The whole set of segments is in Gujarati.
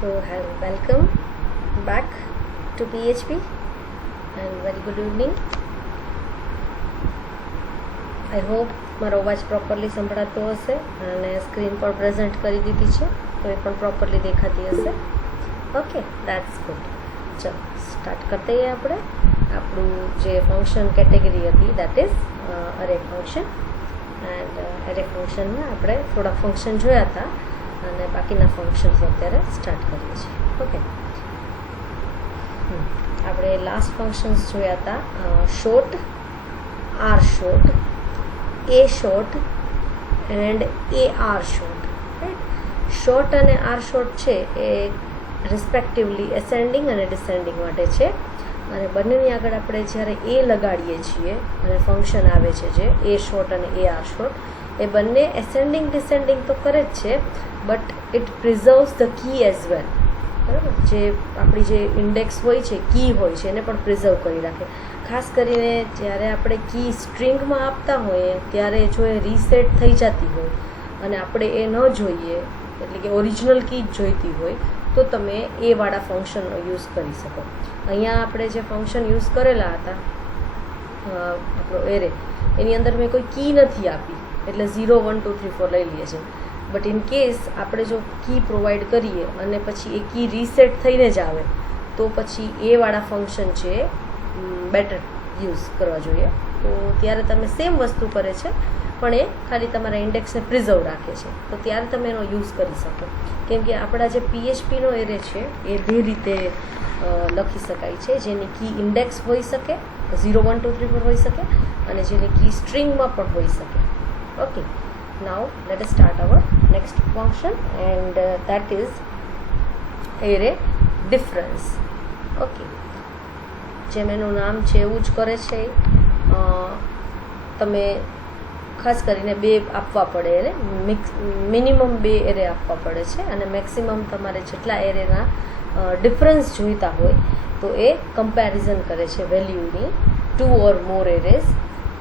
So, welcome back to PHP and very good evening. I hope મારો અવાજ પ્રોપરલી સંભળાતો હશે અને સ્ક્રીન પર પ્રેઝન્ટ કરી દીધી છે તો એ પણ પ્રોપરલી દેખાતી હશે. Okay, that's good. ચલો સ્ટાર્ટ કરते हैं આપણે આપણું જે ફંક્શન કેટેગરી હતી દેટ ઇઝ અરે ફંક્શન. એન્ડ અરે ફંક્શનમાં આપણે થોડા ફંક્શન જોયા હતા અને બાકીના ફંક્શન્સ અત્યારે સ્ટાર્ટ કરીએ છીએ. ઓકે, આપણે લાસ્ટ ફંક્શન્સ જોયા હતા sort, R sort, A sort and A R sort. Right, sort અને આર શોર્ટ છે એ રિસ્પેક્ટિવલી એસેન્ડિંગ અને ડિસેન્ડિંગ માટે છે અને બંનેની આગળ આપણે જ્યારે એ લગાડીએ છીએ અને ફંક્શન આવે છે જે એ શોર્ટ અને એ આર શોર્ટ, એ બંને એસેન્ડિંગ ડિસેન્ડિંગ તો કરે જ છે but it preserves the key as well. બરાબર, જે આપણી જે ઇન્ડેક્સ હોય છે, કી હોય છે, એને પણ પ્રિઝર્વ કરી રાખે. ખાસ કરીને જ્યારે આપણે કી સ્ટ્રિંગમાં આપતા હોઈએ ત્યારે જો એ રીસેટ થઈ જતી હોય અને આપણે એ ન જોઈએ, એટલે કે ઓરિજિનલ કી જ જોઈતી હોય તો તમે એ વાળા ફંક્શનનો યુઝ કરી શકો. અહીંયા આપણે જે ફંક્શન યુઝ કરેલા હતા આપણો એરે, એની અંદર મેં કોઈ કી નથી આપી એટલે 0 1 2 3 4 લઈ લઈએ છીએ. બટ ઇન કેસ આપણે જો કી પ્રોવાઈડ કરીએ અને પછી એ કી રીસેટ થઈને જ આવે તો પછી એ વાળા ફંક્શન છે બેટર યુઝ કરવા જોઈએ. તો ત્યારે તમે સેમ વસ્તુ કરે છે પણ એ ખાલી તમારા ઇન્ડેક્સને પ્રિઝર્વ રાખે છે, તો ત્યારે તમે એનો યુઝ કરી શકો. કેમ કે આપણા જે PHPનો એરે છે એ બે રીતે લખી શકાય છે, જેની કી ઇન્ડેક્સ હોઈ શકે 0 1 2 3 4 હોઈ શકે અને જેની કી સ્ટ્રિંગમાં પણ હોઈ શકે. Okay, now let us start our next function and that is array difference. okay, જેમ એનું નામ છે એવું જ કરે છે. તમે ખાસ કરીને બે આપવા પડે એરે, મિનિમમ બે એરે આપવા પડે છે અને મેક્સિમમ તમારે જેટલા એરેના ડિફરન્સ જોઈતા હોય તો એ કમ્પેરિઝન કરે છે વેલ્યુની 2 or more એરેઝ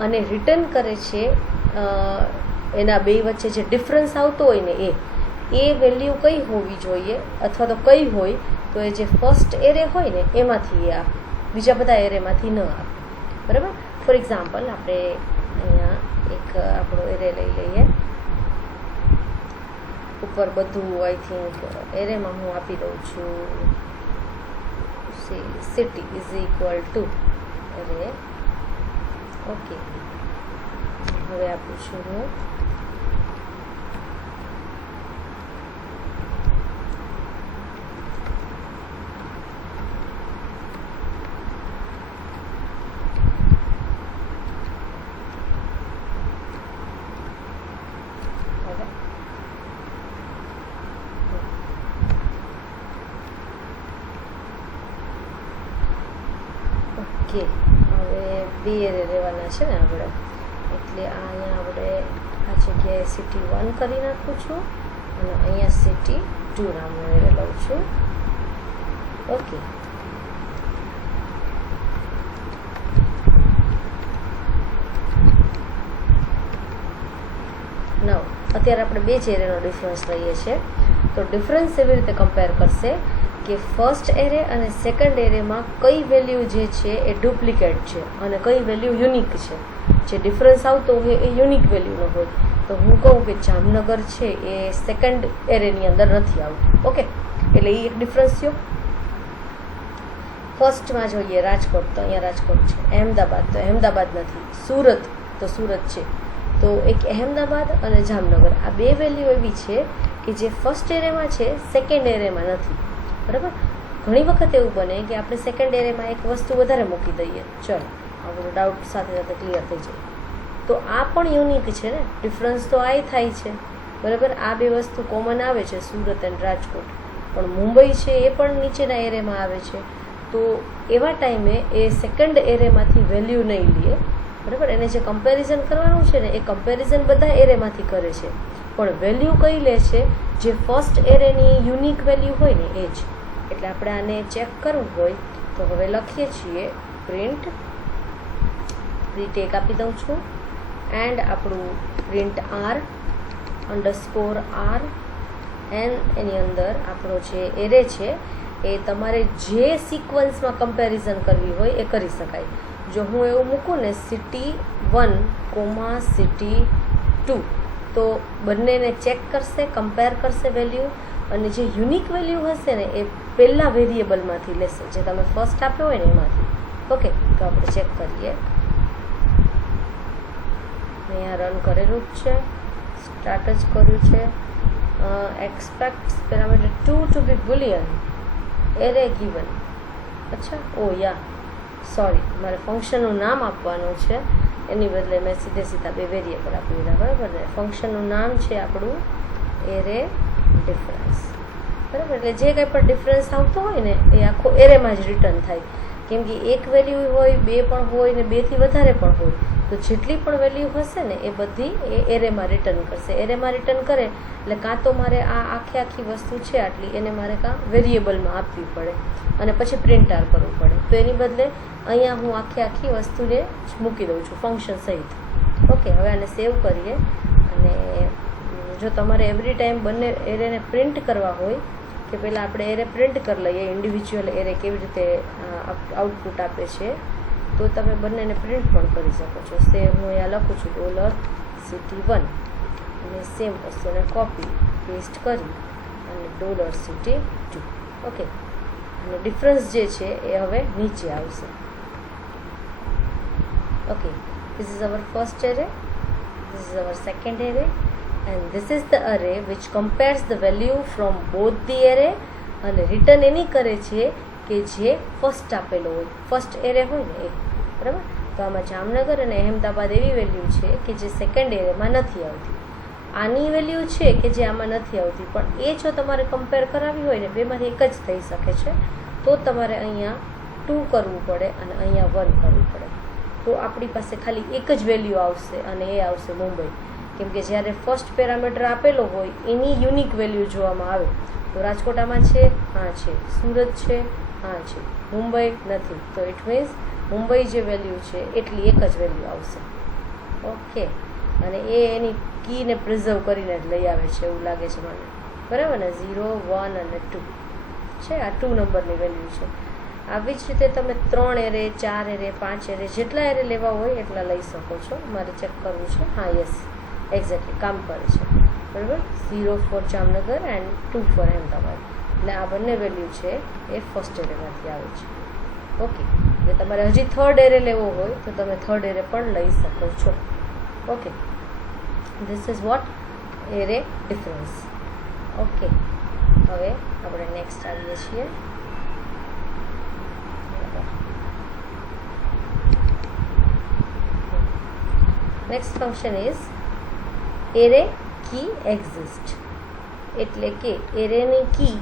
અને રિટર્ન કરે છે એના બે વચ્ચે જે ડિફરન્સ આવતો હોય ને એ વેલ્યુ કઈ હોવી જોઈએ અથવા તો કઈ હોય તો એ જે ફર્સ્ટ એરે હોય ને એમાંથી એ આપે, બીજા બધા એરેમાંથી ન આપે. બરાબર, ફોર એક્ઝામ્પલ આપણે અહીંયા એક આપણો એરે લઈ લઈએ. ઉપર બધું આઈ થિંક એરેમાં હું આપી દઉં છું city is equal two array. Okay, હવે આપું છું હું ઓકે. હવે બે એરે રહેવાના છે ને આપણે, એટલે આ અહીંયા આપણે આ જગ્યાએ સિટી 1 કરી નાખું છું અને અહીંયા સિટી 2 નામનો એરે લઉં છું. ઓકે, નાવ અત્યારે આપણે બે જ એરેનો ડિફરન્સ લઈએ છીએ તો ડિફરન્સ એવી રીતે કમ્પેર કરશે કે ફર્સ્ટ એરે અને સેકન્ડ એરેમાં કઈ વેલ્યુ જે છે એ ડુપ્લિકેટ છે અને કઈ વેલ્યુ યુનિક છે. જે ડિફરન્સ આવતો હોય એ યુનિક વેલ્યુનો હોય. તો હું કહું કે જામનગર છે એ સેકન્ડ એરેની અંદર નથી આવતું. ઓકે, એટલે એ એક ડિફરન્સ થયો. ફર્સ્ટમાં જોઈએ રાજકોટ, તો અહીંયા રાજકોટ છે. અહેમદાબાદ, તો અહેમદાબાદ નથી. સુરત, તો સુરત છે. તો એક અહેમદાબાદ અને જામનગર આ બે વેલ્યુ એવી છે કે જે ફર્સ્ટ એરેમાં છે, સેકન્ડ એરેમાં નથી. બરાબર, ઘણી વખત એવું બને કે આપણે સેકન્ડ એરેમાં એક વસ્તુ વધારે મૂકી દઈએ. ચલો, આપણો ડાઉટ સાથે સાથે ક્લિયર થઈ જાય. તો આ પણ યુનિક છે ને, ડિફરન્સ તો આ થાય છે. બરાબર, આ બે વસ્તુ કોમન આવે છે, સુરત એન્ડ રાજકોટ. પણ મુંબઈ છે એ પણ નીચેના એરેમાં આવે છે. તો એવા ટાઈમે એ સેકન્ડ એરેમાંથી વેલ્યુ નહીં લે. બરાબર, એને જે કમ્પેરિઝન કરવાનું છે ને એ કમ્પેરિઝન બધા એરેમાંથી કરે છે, પણ વેલ્યુ કઈ લે છે? જે ફર્સ્ટ એરેની યુનિક વેલ્યુ હોય ને એ જ. એટલે આપણે આને ચેક કરવું હોય તો હવે લખીએ છીએ પ્રિન્ટ એક આપી દઉં છું એન્ડ આપણું પ્રિન્ટ આર અંડરસ્કોર આર એની અંદર આપણો જે એરે છે એ તમારે જે સિક્વન્સમાં કમ્પેરિઝન કરવી હોય એ કરી શકાય. જો હું એવું મૂકું ને city1, city2 તો બંનેને ચેક કરશે, કમ્પેર કરશે વેલ્યુ, અને જે યુનિક વેલ્યુ હશે ને એ પહેલાં વેરિયેબલમાંથી લેશે જે તમે ફર્સ્ટ આપ્યો હોય ને એમાંથી. ઓકે, તો આપણે ચેક કરીએ. અહીંયા રન કરેલું જ છે, સ્ટાર્ટ જ કર્યું છે. એક્સપેક્ટ પેરામીટર 2 ટુ બી બુલિયન એરે ગિવન. અચ્છા, ઓ યા સોરી, મારે ફંક્શનનું નામ આપવાનું છે, એની બદલે મેં સીધા બે વેરિયેબલ આપી દીધા. બરાબર ને? ફંક્શનનું નામ છે આપણું એરે ડિફરન્સ. બરાબર, એટલે જે કંઈ પણ ડિફરન્સ આવતો હોય ને એ આખો એરેમાં જ રિટર્ન થાય. કેમ કે એક વેલ્યુ હોય, બે પણ હોય ને બેથી વધારે પણ હોય, તો જેટલી પણ વેલ્યુ હશે ને એ બધી એ એરેમાં રિટર્ન કરશે. એરેમાં રિટર્ન કરે એટલે કાં તો મારે આ આખી વસ્તુ છે આટલી એને મારે કાં વેરિયેબલમાં આપવી પડે અને પછી પ્રિન્ટ આર કરવું પડે. તો એની બદલે અહીંયા હું આખી વસ્તુને મૂકી દઉં છું ફંક્શન સહિત. ઓકે, હવે આને સેવ કરીએ. અને જો તમારે એવરી ટાઈમ બંને એરેને પ્રિન્ટ કરવા હોય કે પહેલાં આપણે એરે પ્રિન્ટ કરી લઈએ, ઇન્ડિવિજ્યુઅલ એરે કેવી રીતે આઉટપુટ આપે છે, તો તમે બંનેને પ્રિન્ટ પણ કરી શકો છો. સેમ હું અહીંયા લખું છું $city1 અને સેમ વસ્તુને કોપી પેસ્ટ કરી અને $city2. ઓકે, અને ડિફરન્સ જે છે એ હવે નીચે આવશે. Okay, this is our first array, this is our second array, and this is the array which compares the value from both the array અને રિટર્ન એની કરે છે કે જે ફર્સ્ટ આપેલો હોય, ફર્સ્ટ એરે હોય ને એ. બરાબર, તો આમાં જામનગર અને અહેમદાબાદ એવી વેલ્યુ છે કે જે સેકન્ડ એરેમાં નથી આવતી. આની વેલ્યુ છે કે જે આમાં નથી આવતી, પણ એ જો તમારે કમ્પેર કરાવી હોય ને બેમાંથી એક જ થઈ શકે છે, તો તમારે અહીંયા 2 કરવું પડે અને અહીંયા 1 કરવું પડે. તો આપણી પાસે ખાલી એક જ વેલ્યુ આવશે અને એ આવશે મુંબઈ. કેમ કે જ્યારે ફર્સ્ટ પેરામીટર આપેલો હોય એની યુનિક વેલ્યુ જોવામાં આવે તો રાજકોટામાં છે, હા છે, સુરત છે, હા છે, મુંબઈ નથી, તો ઇટ મીન્સ મુંબઈ જે વેલ્યુ છે એટલી એક જ વેલ્યુ આવશે. ઓકે, અને એ એની કીને પ્રિઝર્વ કરીને જ લઈ આવે છે એવું લાગે છે મને. બરાબર ને? 0, 1 અને 2 છે, આ 2 નંબરની વેલ્યુ છે. આવી જ રીતે તમે 3 એરે, 4 એરે, 5 એરે જેટલા એરે લેવા હોય એટલા લઈ શકો છો. મારે ચેક કરવું છે. હા, યસ, એક્ઝેક્ટલી કામ કરે છે. બરાબર, 0 for Jamnagar and 2 for Ahmedabad. એટલે આ બંને વેલ્યુ છે એ ફર્સ્ટ એરેમાંથી આવે છે. ઓકે, એટલે તમારે હજી થર્ડ એરે લેવો હોય તો તમે થર્ડ એરે પણ લઈ શકો છો. Okay, this is what array difference. Okay, હવે આપણે નેક્સ્ટ આવીએ છીએ. Next function is array key exist. એટલે કે એરેની કી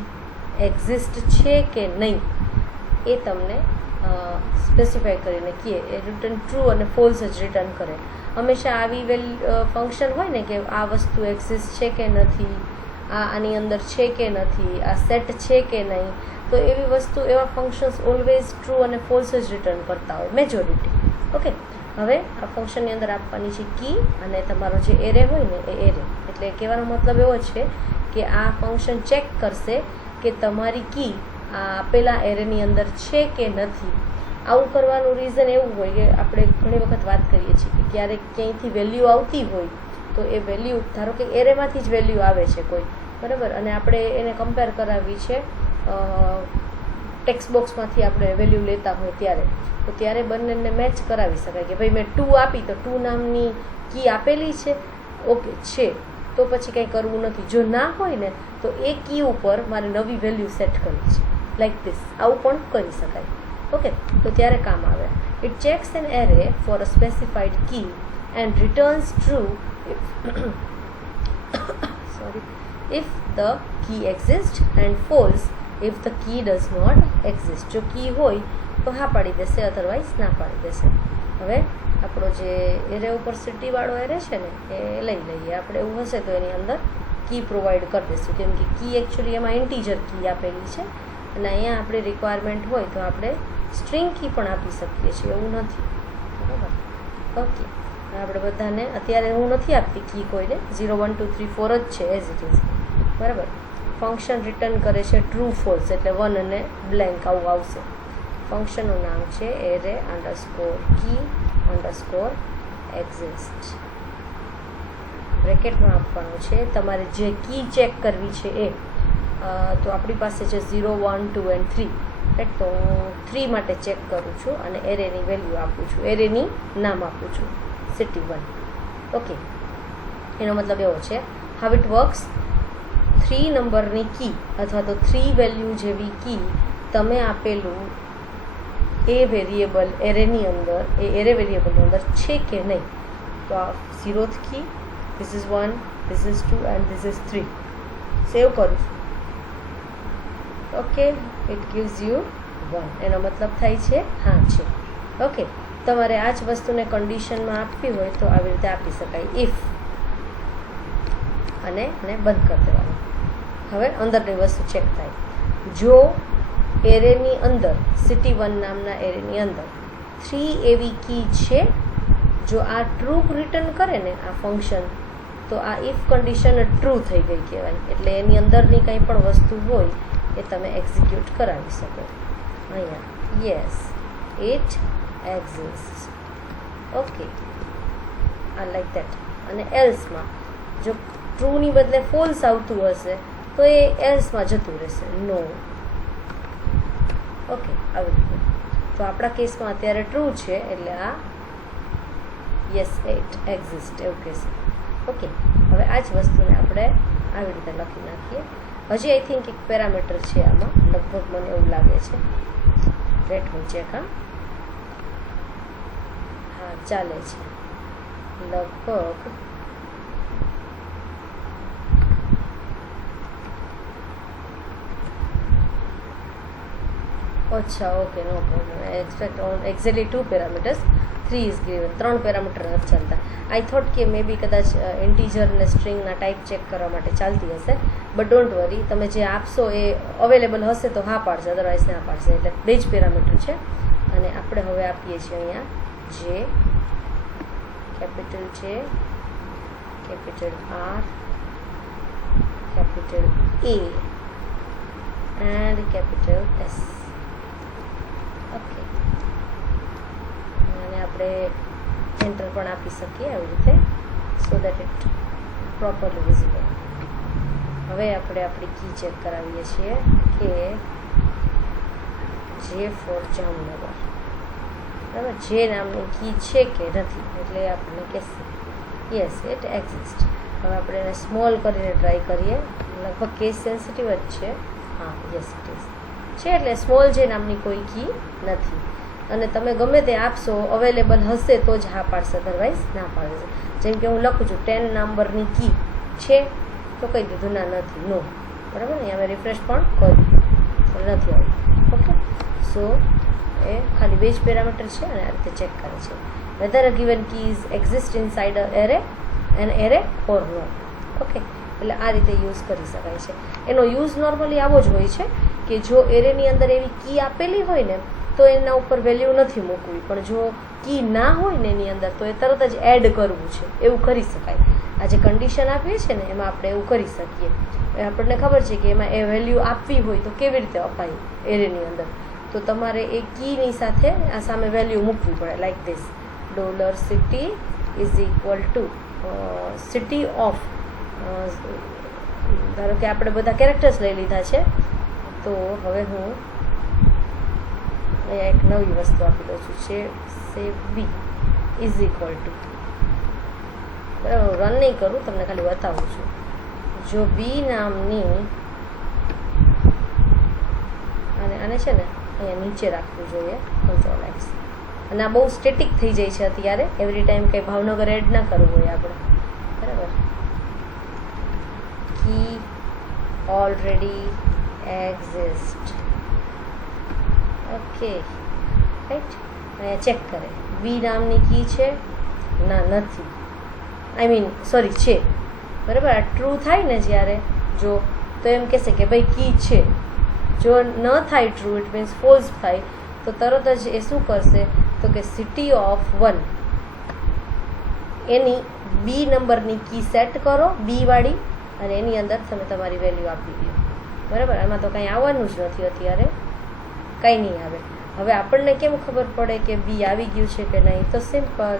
એક્ઝિસ્ટ છે કે નહીં એ તમને સ્પેસિફાય કરીને કીએ. એ રિટર્ન ટ્રુ અને ફોલ્સ જ રિટર્ન કરે. હંમેશા આવી ફંક્શન હોય ને કે આ વસ્તુ એક્ઝિસ્ટ છે કે નથી, આની અંદર છે કે નથી, આ સેટ છે કે નહીં, તો એવી વસ્તુ, એવા ફંક્શન્સ ઓલવેઝ ટ્રુ અને ફોલ્સ જ રિટર્ન કરતા હોય મેજોરિટી. ઓકે, હવે આ ફંક્શનની અંદર આપવાની છે કી અને તમારો જે એરે હોય ને એ એરે. એટલે કહેવાનો મતલબ એવો છે કે આ ફંક્શન ચેક કરશે કે તમારી કી આ આપેલા એરેની અંદર છે કે નથી. આવું કરવાનું રીઝન એવું હોય કે આપણે ઘણી વખત વાત કરીએ છીએ કે ક્યારેક ક્યાંયથી વેલ્યુ આવતી હોય તો એ વેલ્યુ, ધારો કે એરેમાંથી જ વેલ્યુ આવે છે કોઈ, બરાબર, અને આપણે એને કમ્પેર કરાવી છે ટેક્સ્ટ બોક્સમાંથી આપણે વેલ્યુ લેતા હોય ત્યારે, તો ત્યારે બંનેને મેચ કરાવી શકાય કે ભાઈ મેં 2 આપી તો 2 નામની કી આપેલી છે, ઓકે છે, તો પછી કંઈ કરવું નથી. જો ના હોય ને તો એ કી ઉપર મારે નવી વેલ્યુ સેટ કરવી છે, લાઈક ધીસ. આવું પણ કરી શકાય. ઓકે, તો ત્યારે કામ આવે. It checks an array for a specified key and returns true if the key exists and false if the key does not exist. જો કી હોય તો હા પાડી દેશે, અધરવાઇઝ ના પાડી દેશે. હવે આપણો જે એરે ઉપર સિટીવાળો એરે છે ને એ લઈ લઈએ આપણે. એવું હશે તો એની અંદર કી પ્રોવાઈડ કરી દઈશું, કેમ કે કી એકચ્યુઅલી એમાં ઇન્ટીજર કી આપેલી છે અને અહીંયા આપણી રિક્વાયરમેન્ટ હોય તો આપણે સ્ટ્રિંગ કી પણ આપી શકીએ છીએ, એવું નથી. બરાબર, ઓકે, આપણે બધાને અત્યારે હું નથી આપતી કી કોઈને, 0 1 2 3 4 જ છે એઝ ઇટ ઇઝ. બરાબર. ફંક્શન રિટર્ન કરે છે ટ્રુ ફોલ્સ, એટલે 1 અને બ્લેન્ક આવું આવશે. ફંક્શનનું નામ છે એરે અંડરસ્કોર કી અંડરસ્કોર એક્ઝિસ્ટ. બ્રેકેટમાં આપવાનું છે તમારે જે કી ચેક કરવી છે એ. તો આપણી પાસે છે 0, 1, 2 and 3, રાઈટ. તો હું 3 માટે ચેક કરું છું અને એરેની વેલ્યુ આપું છું, એરેની નામ આપું છું city1. ઓકે, એનો મતલબ એવો છે હાઉ ઇટ વર્ક્સ. 3 નંબરની કી અથવા તો 3 વેલ્યુ જેવી કી તમે આપેલું એ વેરિયેબલ એરેની અંદર, એ એરે વેરિયેબલની અંદર છે કે નહીં. તો આ 0th key, this is 1, this is 2 and this is 3. સેવ કરું છું. Okay, it gives you 1. એનો મતલબ થાય છે હા છે. ઓકે, તમારે આ જ વસ્તુને કન્ડિશનમાં આપવી હોય તો આવી રીતે આપી શકાય, ઇફ, અને બંધ કરી દેવાનું. હવે અંદરની વસ્તુ ચેક થાય. જો એરેની અંદર city1 નામના એરેની અંદર 3 એવી કી છે, જો આ ટ્રુ રિટર્ન કરે ને આ ફંક્શન, તો આ ઇફ કન્ડિશન ટ્રુ થઈ ગઈ કહેવાય. એટલે એની અંદરની કંઈ પણ વસ્તુ હોય એ તમે એક્ઝિક્યુટ કરાવી શકો. અહીંયા યસ ઇટ એક્ઝિસ્ટ. ઓકે, આ લાઈક દેટ. અને એલ્સમાં જો ટ્રુની બદલે ફોલ્સ આવતું હશે તો એ એલ્સમાં જતું રહેશે, નો. ઓકે, આવી રીતે. તો આપણા કેસમાં અત્યારે ટ્રુ છે એટલે આ યસ ઇટ એક્ઝિસ્ટ એવું કહેશે. ઓકે, હવે આ જ વસ્તુને આપણે આવી રીતે લખી નાખીએ. હજી આઈ થિંક એક પેરામીટર છે આમાં, લગભગ મને એવું લાગે છે. Let me check. હા ચાલે છે લગભગ. અચ્છા, okay, no problem. Exactly 2 parameters, 3 is given. 3 parameter નથી ચાલતા. આઈ થોટ કે મે બી કદાચ ઇન્ટીજર અને સ્ટ્રિંગના ટાઈપ ચેક કરવા માટે ચાલતી હશે, બટ ડોન્ટ વરી, તમે જે આપશો એ અવેલેબલ હશે તો હા પાડશે, અદરવાઇઝ ના પાડશે. એટલે 2 જ પેરામીટર છે. અને આપણે હવે આપીએ છીએ અહીંયા જે કેપિટલ છે, capital R, capital A and capital S. Okay, અને આપણે એન્ટર પણ આપી શકીએ આવી રીતે, so that it properly visible. હવે આપણે આપણી કી ચેક કરાવીએ છીએ કે જે ફોર જામનગર, બરાબર, જે નામની કી છે કે નથી. એટલે આપણને કહેશે યસ ઇટ એક્ઝિસ્ટ. હવે આપણે એને સ્મોલ કરીને ટ્રાય કરીએ. લગભગ કેસ સેન્સિટિવ જ છે. હા, યસ ઇટ ઇઝ છે. એટલે સ્મોલ જે નામની કોઈ કી નથી. અને તમે ગમે તે આપશો અવેલેબલ હશે તો જ હા પાડશે, અધરવાઇઝ ના પાડશે. જેમ કે હું લખું છું 10 નંબરની કી છે તો કહી દીધું ના નથી, નો. બરાબર ને, અમે રિફ્રેશ પણ કર્યું પણ નથી આવ્યું. ઓકે, સો એ ખાલી 2 જ પેરામીટર છે અને આ રીતે ચેક કરે છે whether a given keys exist inside a array an array or not. Okay, એટલે આ રીતે યુઝ કરી શકાય છે. એનો યુઝ નોર્મલી આવો જ હોય છે કે જો એરેની અંદર એવી કી આપેલી હોય ને તો એના ઉપર વેલ્યુ નથી મૂકવી, પણ જો કી ના હોય ને એની અંદર તો એ તરત જ એડ કરવું છે, એવું કરી શકાય. આ જે કન્ડિશન આપીએ છીએ ને એમાં આપણે એવું કરી શકીએ. આપણને ખબર છે કે એમાં એ વેલ્યુ આપવી હોય તો કેવી રીતે અપાય એરેની અંદર. તો તમારે એ કીની સાથે આ સામે વેલ્યુ મૂકવી પડે, like this $city is equal two city of. ધારો કે આપણે બધા કેરેક્ટર્સ લઈ લીધા છે, તો હવે હું અહીંયા એક નવી વસ્તુ આપી દઉં છું છે સે બી ઇઝ ઇક્વલ ટુ, બરાબર, રન નહીં કરું, તમને ખાલી બતાવું છું. જો બી નામની આને છે ને અહીંયા નીચે રાખવું જોઈએ, Ctrl+X. અને આ બહુ સ્ટેટિક થઈ જાય છે અત્યારે, એવરી ટાઈમ કંઈ ભાવનગર એડ ના કરવું હોય આપણે, બરાબર. કી ઓલરેડી એક્ઝિસ્ટ. Okay, right. અહીંયા ચેક કરે બી નામની કી છે, ના નથી, આઈ મીન સોરી છે, બરાબર. આ ટ્રુ થાય ને જ્યારે જો, તો એમ કહેશે કે ભાઈ કી છે. જો ન થાય ટ્રુ, ઇટ મીન્સ ફોલ્સ થાય, તો તરત જ એ શું કરશે તો કે સિટી ઓફ 1 એની બી નંબરની કી સેટ કરો, બી વાળી, અને એની અંદર તમે તમારી વેલ્યુ આપી દો. બરાબર, એમાં તો કંઈ આવવાનું જ નથી અત્યારે, કંઈ નહીં આવે. હવે આપણને કેમ ખબર પડે કે બી આવી ગયું છે કે નહીં? તો સિમ્પલ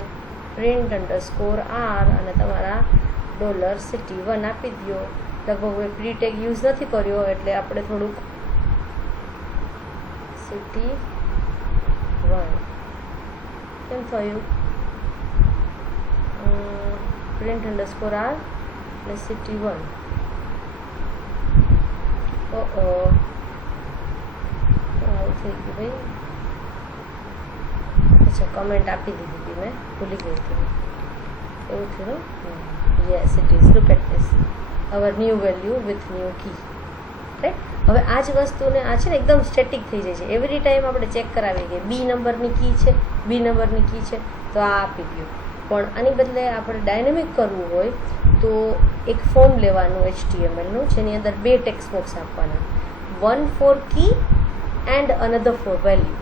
પ્રિન્ટ અંડરસ્કોર આર અને તમારા $city1 આપી દો. લગભગ હવે પ્રી ટેગ યુઝ નથી કર્યો એટલે આપણે થોડુંક city1 કેમ થયું? પ્રિન્ટ અંડરસ્કોર આર અને city1. આવું થઈ ગયું ભાઈ. અચ્છા, કમેન્ટ આપી દીધી હતી મેં, ભૂલી ગઈ હતી. એવું થયું. Yes it is. Look at this, our new value with new key. Right. હવે આ જ વસ્તુને આ છે ને એકદમ સ્ટેટિક થઈ જાય છે. એવરી ટાઈમ આપણે ચેક કરાવીએ કે બી નંબરની કી છે, બી નંબરની કી છે, તો આ આપી ગયું. પણ આની બદલે આપણે ડાયનેમિક કરવું હોય તો એક ફોર્મ લેવાનું HTMLનું, જેની અંદર 2 ટેક્સ્ટ બોક્સ આપવાના, one for key and another for value.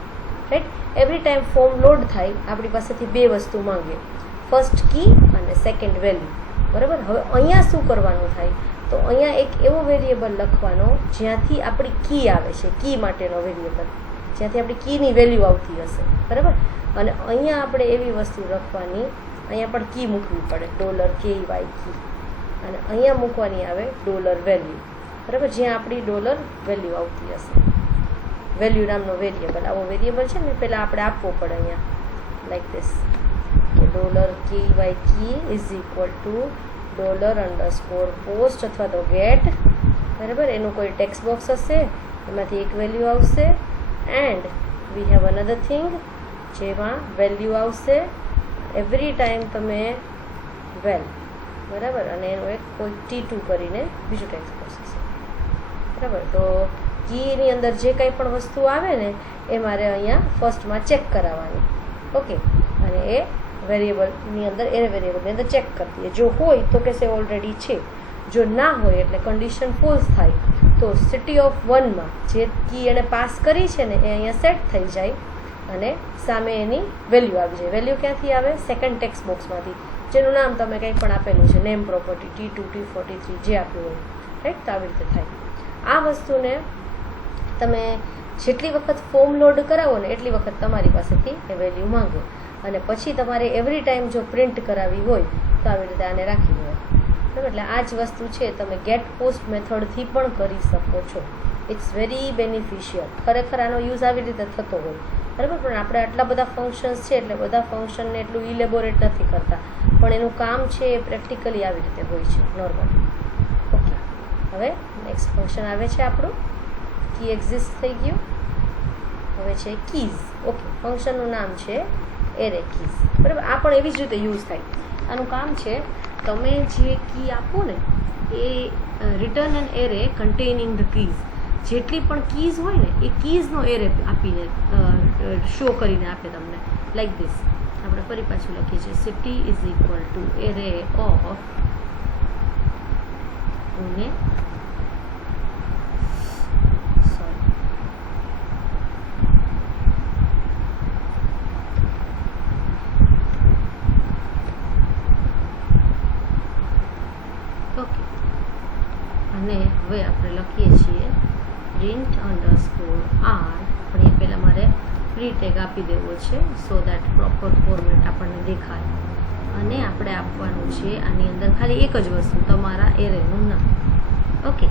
Right. Every time form load થાય આપણી પાસેથી 2 વસ્તુ માંગે, ફર્સ્ટ કી અને સેકન્ડ વેલ્યુ. બરાબર. હવે અહીંયા શું કરવાનું થાય? તો અહીંયા એક એવો વેરિયેબલ લખવાનો જ્યાંથી આપણી કી આવે છે, કી માટેનો વેરિયેબલ, જ્યાંથી આપણી કીની વેલ્યુ આવતી હશે. બરાબર. અને અહીંયા આપણે એવી વસ્તુ લખવાની, અહીંયા પણ કી મૂકવી પડે, $KEY કી, અને અહીંયા મૂકવાની આવે $value. બરાબર, જ્યાં આપણી $value આવતી હશે. વેલ્યુ નામનો વેરિયેબલ, આવો વેરિયેબલ છે ને પહેલાં આપણે આપવો પડે અહીંયા, લાઈક ધીસ, કે $KEY key is equal to $_post અથવા તો ગેટ. બરાબર, એનું કોઈ ટેક્સ્ટ બોક્સ હશે, એમાંથી એક વેલ્યુ આવશે, and we have another thing જેમાં વેલ્યુ આવશે એવરી ટાઈમ તમે વેલ. બરાબર, અને એનું એક કોઈ T2 કરીને બીજું ટેક્સ્ટ બોક્સ હશે. બરાબર, તો કીની અંદર જે કંઈ પણ વસ્તુ આવે ને એ મારે અહીંયા ફર્સ્ટમાં ચેક કરાવવાની. ઓકે, અને એ વેરિયેબલની અંદર ચેક કરતી હોય. જો હોય તો કહેશે ઓલરેડી છે, જો ના હોય એટલે કન્ડિશન ફોલ્સ થાય તો city1માં જે કી એને પાસ કરી છે ને એ અહીંયા સેટ થઈ જાય અને સામે એની વેલ્યુ આવી જાય. વેલ્યુ ક્યાંથી આવે? સેકન્ડ ટેક્સ્ટ બોક્સમાંથી, જેનું નામ તમે કંઈ પણ આપેલું છે, નેમ પ્રોપર્ટી T2 T43 જે આપ્યું હોય. રાઈટ. તો આવી રીતે થાય. આ વસ્તુને તમે જેટલી વખત ફોર્મ લોડ કરાવો ને એટલી વખત તમારી પાસેથી એ વેલ્યુ માંગે, અને પછી તમારે એવરી ટાઈમ જો પ્રિન્ટ કરાવી હોય તો આવી રીતે આને રાખી હોય. બરાબર, એટલે આ જ વસ્તુ છે તમે ગેટ પોસ્ટ મેથડથી પણ કરી શકો છો. It's very beneficial. ખરેખર આનો યુઝ આવી રીતે થતો હોય. બરાબર, પણ આપણે આટલા બધા ફંક્શન્સ છે એટલે બધા ફંક્શનને એટલું ઇલેબોરેટ નથી કરતા, પણ એનું કામ છે એ પ્રેક્ટિકલી આવી રીતે હોય છે નોર્મલ. ઓકે, હવે નેક્સ્ટ ફંક્શન આવે છે આપણું કી એક્ઝિસ્ટ થઈ ગયું. હવે છે કીઝ. ઓકે, ફંક્શનનું નામ છે એરે કીઝ. બરાબર, આ પણ એવી જ રીતે યુઝ થાય. આનું કામ છે તમે જે કી આપો ને એ return an array containing the keys. જેટલી પણ કીઝ હોય ને એ કીઝનો એરે આપીને શો કરીને આપે તમને, લાઈક ધીસ. આપણે ફરી પાછું લખીએ છીએ city is equal two array of અને અને હવે આપણે લખીએ છીએ પ્રિન્ટ અંડરસ્કોર આર, પણ એ પહેલાં મારે પ્રી ટેગ આપી દેવો છે સો દેટ પ્રોપર ફોર્મેટ આપણને દેખાય. અને આપણે આપવાનું છે આની અંદર ખાલી એક જ વસ્તુ, તમારા એરેનું નામ. ઓકે,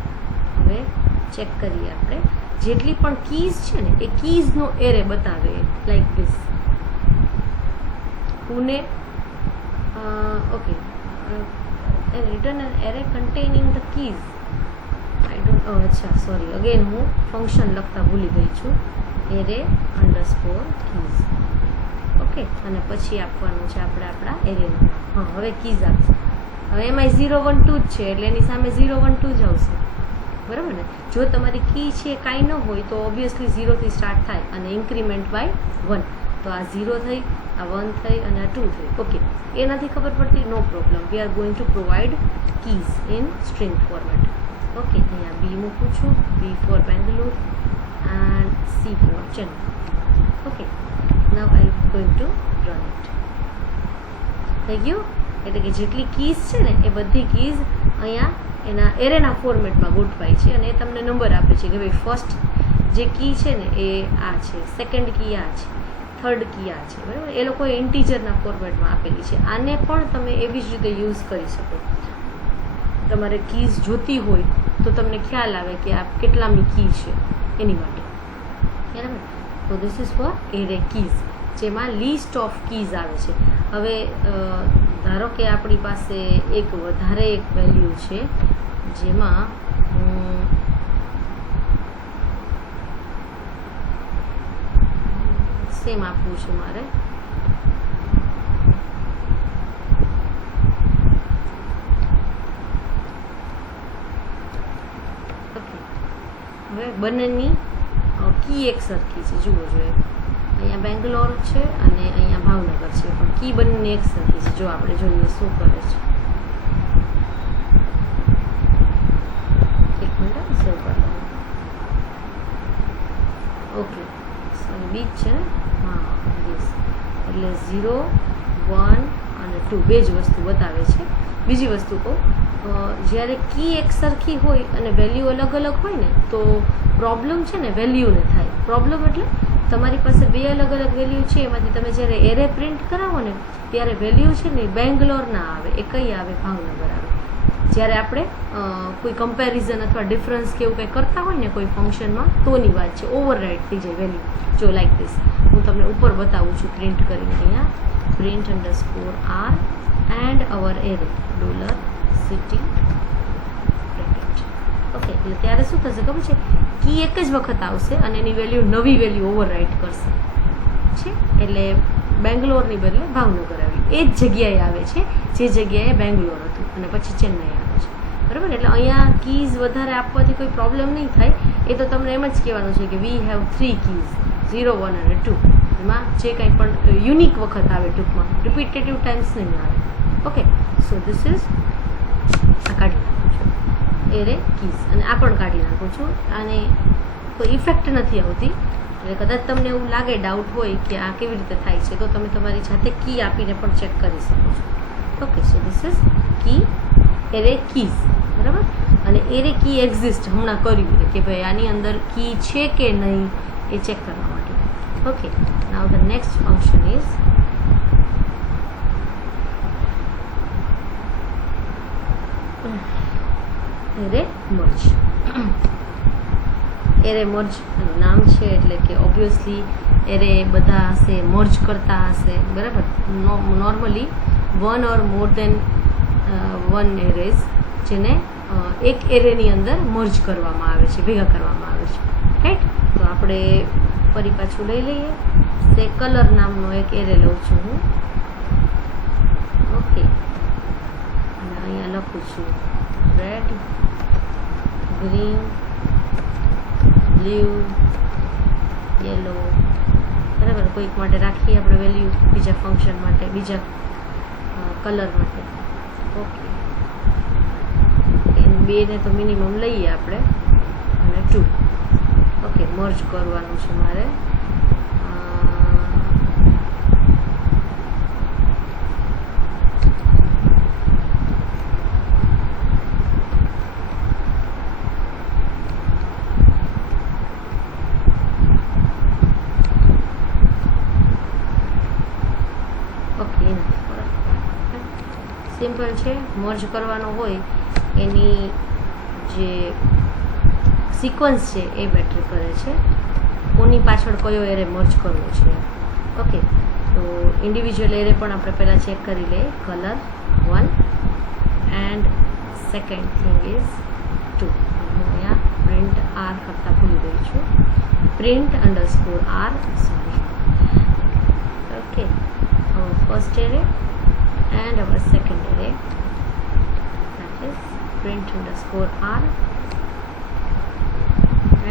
હવે ચેક કરીએ આપણે. જેટલી પણ કીઝ છે ને એ કીઝનો એરે બતાવે, like this. Pune okay, return an array containing the keys. અચ્છા, સોરી, અગેન હું ફંક્શન લખતા ભૂલી ગઈ છું. Array underscore keys. ઓકે, અને પછી આપવાનું છે આપણે આપણા એરેનું. હા, હવે કીઝ આપશે. હવે એમાં 0 1 2 જ છે એટલે એની સામે 0 1 2 જ આવશે. બરાબર ને? જો તમારી કી છે કાંઈ ન હોય તો ઓબ્વિયસલી 0થી સ્ટાર્ટ થાય અને ઇન્ક્રીમેન્ટ બાય 1. તો આ 0 થઈ, આ 1 થઈ અને આ 2 થઈ. ઓકે, એ નથી ખબર પડતી, no problem. We are going to provide keys in string format. Okay, અહીંયા બી મૂકું છું, B for Bangalore and C for Chennai. Okay, now I going to run it. થઈ ગયું. એટલે કે જેટલી કીઝ છે ને એ બધી કીઝ અહીંયા એના એરેના ફોર્મેટમાં ગોઠવાય છે અને એ તમને નંબર આપે છે કે ભાઈ ફર્સ્ટ જે કી છે ને એ આ છે, સેકન્ડ કી આ છે, થર્ડ કી આ છે, બરાબર. એ લોકોએ ઇન્ટીજરના ફોર્મેટમાં આપેલી છે. આને પણ તમે એવી જ રીતે યુઝ કરી શકો. તમારે કીઝ જોતી હોય તો તમને ખ્યાલ આવે કે આ કેટલામી કી છે એની માટે, બરાબર. તો this is four array keys, જેમાં લિસ્ટ ઓફ કીઝ આવે છે. હવે ધારો કે આપણી પાસે એક વધારે એક વેલ્યુ છે જેમાં સેમ આપવું છે મારે. ઓકે, હવે બંનેની કી એક સરખી છે. જુઓ જોઈએ, અહીંયા બેંગ્લોર છે અને અહીંયા ભાવનગર છે, પણ કી બંને એક સરખી છે. જો આપણે જોઈએ શું કરે છે. એક મિનિટ સેવ કરવાનું. ઓકે, સોરી બીજ છે ને, હા યસ. એટલે 0, 1 અને 2 બે જ વસ્તુ બતાવે છે. બીજી વસ્તુ કહું, જ્યારે કી એક સરખી હોય અને વેલ્યુ અલગ અલગ હોય ને તો પ્રોબ્લેમ છે ને વેલ્યુને થાય. પ્રોબ્લેમ એટલે તમારી પાસે બે અલગ અલગ વેલ્યુ છે, એમાંથી તમે જ્યારે એરે પ્રિન્ટ કરાવો ને ત્યારે વેલ્યુ છે ને બેંગ્લોર ના આવે, એ કઈ આવે, ભાવનગર આવે. જ્યારે આપણે કોઈ કમ્પેરિઝન અથવા ડિફરન્સ કે એવું કંઈ કરતા હોય ને કોઈ ફંક્શનમાં તોની વાત છે, ઓવરરાઇડ થઈ જાય વેલ્યુ. જો લાઈક ધીસ, હું તમને ઉપર બતાવું છું પ્રિન્ટ કરીને. અહીંયા print _r and hour array $city bracket. Okay, એટલે ત્યારે શું થશે ખબર છે, કી એક જ વખત આવશે અને એની વેલ્યુ નવી વેલ્યુ ઓવરરાઇટ કરશે છે. એટલે બેંગ્લોરની બદલે ભાવનગર આવી, એ જ જગ્યાએ આવે છે જે જગ્યાએ બેંગ્લોર હતું અને પછી ચેન્નઈ આવે છે, બરાબર. એટલે અહીંયા કીઝ વધારે આપવાથી કોઈ પ્રોબ્લેમ નહીં થાય. એ તો તમને એમ જ કહેવાનું છે કે વી હેવ 3 કીઝ, 0, 1 અને 2. એમાં જે કંઈ પણ યુનિક વખત આવે, ટૂંકમાં રિપીટેટિવ ટાઈમ્સ નહીં આવે. ઓકે, સો ધીસ ઇઝ, આ કાઢી નાખું છું એરે કીઝ, અને આ પણ કાઢી નાખું છું. આને કોઈ ઇફેક્ટ નથી આવતી. એટલે કદાચ તમને એવું લાગે, ડાઉટ હોય કે આ કેવી રીતે થાય છે, તો તમે તમારી જાતે કી આપીને પણ ચેક કરી શકો છો. Okay, so this is key array keys, બરાબર. અને એરે કી એક્ઝિસ્ટ હમણાં કર્યું કે ભાઈ આની અંદર કી છે કે નહીં એ ચેક કરવા માટે. Okay, now the next function is array merge. Array merge નામ છે એટલે કે ઓબ્વિયસલી એરે બધા હશે, મર્જ કરતા હશે, બરાબર. નોર્મલી 1 ઓર મોર દેન 1 એરેઝ જેને એક એરેની અંદર મર્જ કરવામાં આવે છે, ભેગા કરવામાં આવે છે, રાઈટ. તો આપણે ફરી પાછું લઈ લઈએ. તે કલર નામનો એક એરે લઉં છું હું. ઓકે, અને અહીંયા લખું છું રેડ, ગ્રીન, બ્લુ, યેલો, બરાબર. કોઈક માટે રાખીએ આપણે વેલ્યુ, બીજા ફંક્શન માટે, બીજા કલર માટે. ઓકે, બેને તો મિનિમમ લઈએ આપણે, અને 2. ઓકે, મર્જ કરવાનું છે મારે. સિમ્પલ છે. મર્જ કરવાનો હોય એની જે સિક્વન્સ છે એ મેટર કરે છે, કોની પાછળ કયો એરે મર્જ કરવો છે. ઓકે, તો ઇન્ડિવિજ્યુઅલ એરે પણ આપણે પહેલાં ચેક કરી લઈએ. Colour 1 and second thing is 2. હું અહીંયા પ્રિન્ટ આર કરતાં ભૂલી ગઈ છું. Print _r, sorry. Okay, first array and our second array, that is print _r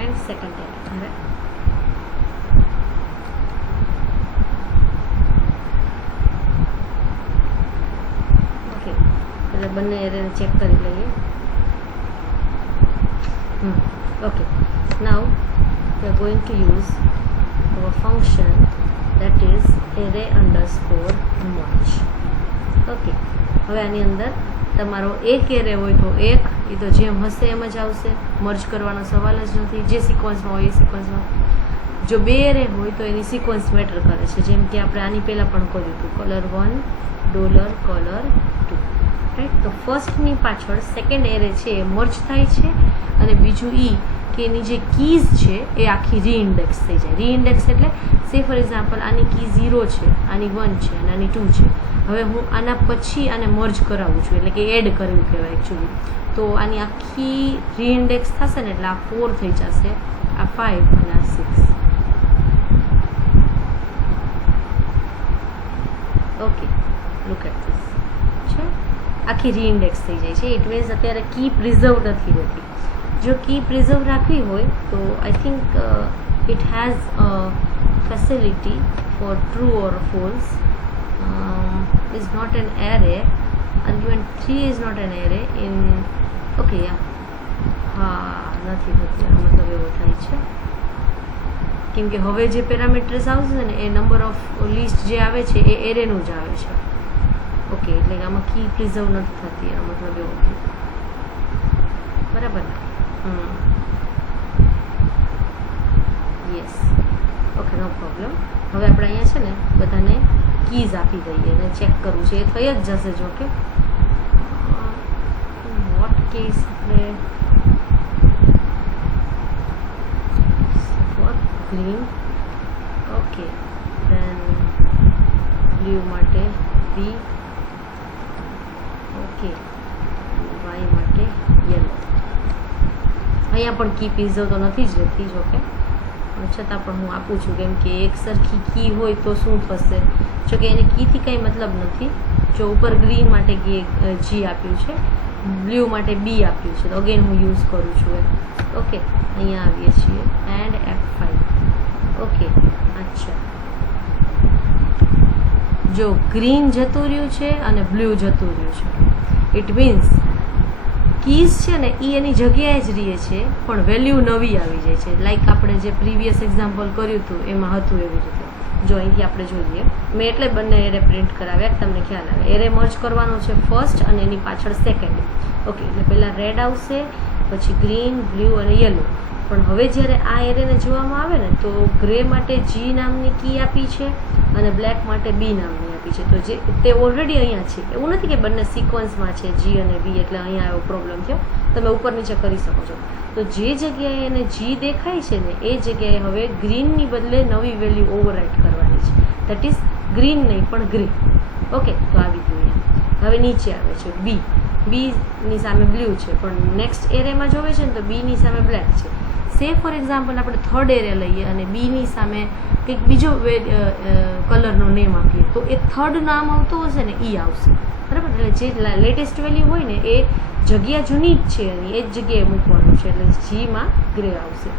and second array. Okay, એટલે બંને એરેને ચેક કરી લઈએ. Okay, now we are going to use our function that is array _merge. Okay, હવે આની અંદર તમારો એક એરે હોય તો 1 એ તો જેમ હશે એમ જ આવશે, મર્જ કરવાનો સવાલ જ નથી. જે સિક્વન્સમાં હોય એ સિક્વન્સમાં. જો બે એરે હોય તો એની સિક્વન્સ મેટર કરે છે, જેમ કે આપણે આની પહેલાં પણ કર્યું હતું, કલર 1 ડોલર કલર 2, રાઈટ. તો ફર્સ્ટની પાછળ સેકન્ડ એરે છે એ મર્જ થાય છે, અને બીજું કે એની જે કીઝ છે એ આખી રીઇન્ડેક્સ થઈ જાય. રીઇન્ડેક્સ એટલે સે ફોર એક્ઝામ્પલ આની કી 0 છે, આની 1 છે અને આની 2 છે. હવે હું આના પછી આને મર્જ કરાવું છું, એટલે કે એડ કરવું કહેવાય એકચ્યુઅલી. તો આની આખી રીઇન્ડેક્સ થશે ને એટલે આ 4 થઈ જશે, આ 5 અને આ 6. ઓકે, લુક એટ ધીસ છે, આખી રીઇન્ડેક્સ થઈ જાય છે. ઇટ મીન્સ અત્યારે કી પ્રિઝર્વ નથી રહેતી. જો કી પ્રિઝર્વ રાખવી હોય તો I think it has a facility for true or false. is not an array. Argument 3 is not an array in okay yeah હા નથી હોતી, મતલબ એવો થાય છે કેમ કે હવે જે પેરામીટર્સ આવશે ને એ નંબર ઓફ લિસ્ટ જે આવે છે એ એરેનું જ આવે છે. ઓકે, એટલે કે આમાં કી પ્રિઝર્વ નથી થતી, એનો મતલબ એવો થયો, બરાબર ને? Yes, okay, no problem. હવે આપણે અહીંયા છે ને બધાને કીઝ આપી દઈએ અને ચેક કરવું છે, એ થઈ જ જશે. જો કે વોટ કેસ આપણે ગ્રીન, ઓકે, દેન બ્લુ માટે બી, ઓકે, વાય માટે યલો. અહીંયા પણ કી પ્રિઝર્વ તો નથી જ રહેતી, જો કે છતાં પણ હું આપું છું કેમ કે એક સરખી કી હોય તો શું થશે. જો કે એને કીથી કંઈ મતલબ નથી. જો ઉપર ગ્રીન માટે જી આપ્યું છે, બ્લુ માટે બી આપ્યું છે, તો અગેન હું યુઝ કરું છું એ. ઓકે, અહીંયા આવીએ છીએ એન્ડ F5. ઓકે, અચ્છા, જો ગ્રીન જતું રહ્યું છે અને બ્લુ જતું રહ્યું છે, ઇટ મીન્સ કીઝ છે ને એ એની જગ્યાએ જ રહે છે પણ વેલ્યુ નવી આવી જાય છે. લાઈક આપણે જે પ્રીવિયસ એક્ઝામ્પલ કર્યું હતું એમાં હતું એવી રીતે. જો અહીંથી આપણે જોઈએ, મેં એટલે બંને એરે પ્રિન્ટ કરાવ્યા, તમને ખ્યાલ આવે. એરે મર્જ કરવાનો છે ફર્સ્ટ અને એની પાછળ સેકન્ડ. ઓકે, એટલે પહેલાં રેડ આવશે, પછી ગ્રીન, બ્લુ અને યલો. પણ હવે જ્યારે આ એરેને જોવામાં આવે ને તો ગ્રે માટે જી નામની કી આપી છે અને બ્લેક માટે બી નામની આપી છે. તો જે તે ઓલરેડી અહીંયા છે, એવું નથી કે બંને સિક્વન્સમાં છે જી અને બી એટલે અહીંયા એવો પ્રોબ્લેમ થયો. તમે ઉપર નીચે કરી શકો છો. તો જે જગ્યાએ એને જી દેખાય છે ને એ જગ્યાએ હવે ગ્રીનની બદલે નવી વેલ્યુ ઓવરરાઇટ કરવાની છે. દેટ ઇઝ ગ્રીન નહીં પણ ગ્રે. ઓકે, તો આવી ગયું અહીંયા. હવે નીચે આવે છે બી. બીની સામે બ્લુ છે પણ નેક્સ્ટ એરેમાં જોવે છે ને તો બીની સામે બ્લેક છે. સે ફોર એક્ઝામ્પલ આપણે થર્ડ એરે લઈએ અને બીની સામે કંઈક બીજો કલરનો નેમ આપીએ તો એ થર્ડ નામ આવતું હશે ને એ આવશે, બરાબર. એટલે જે લેટેસ્ટ વેલ્યુ હોય ને એ જગ્યા જૂની જ છે એની, એ જ જગ્યાએ મૂકવાનું છે, એટલે જીમાં ગ્રે આવશે.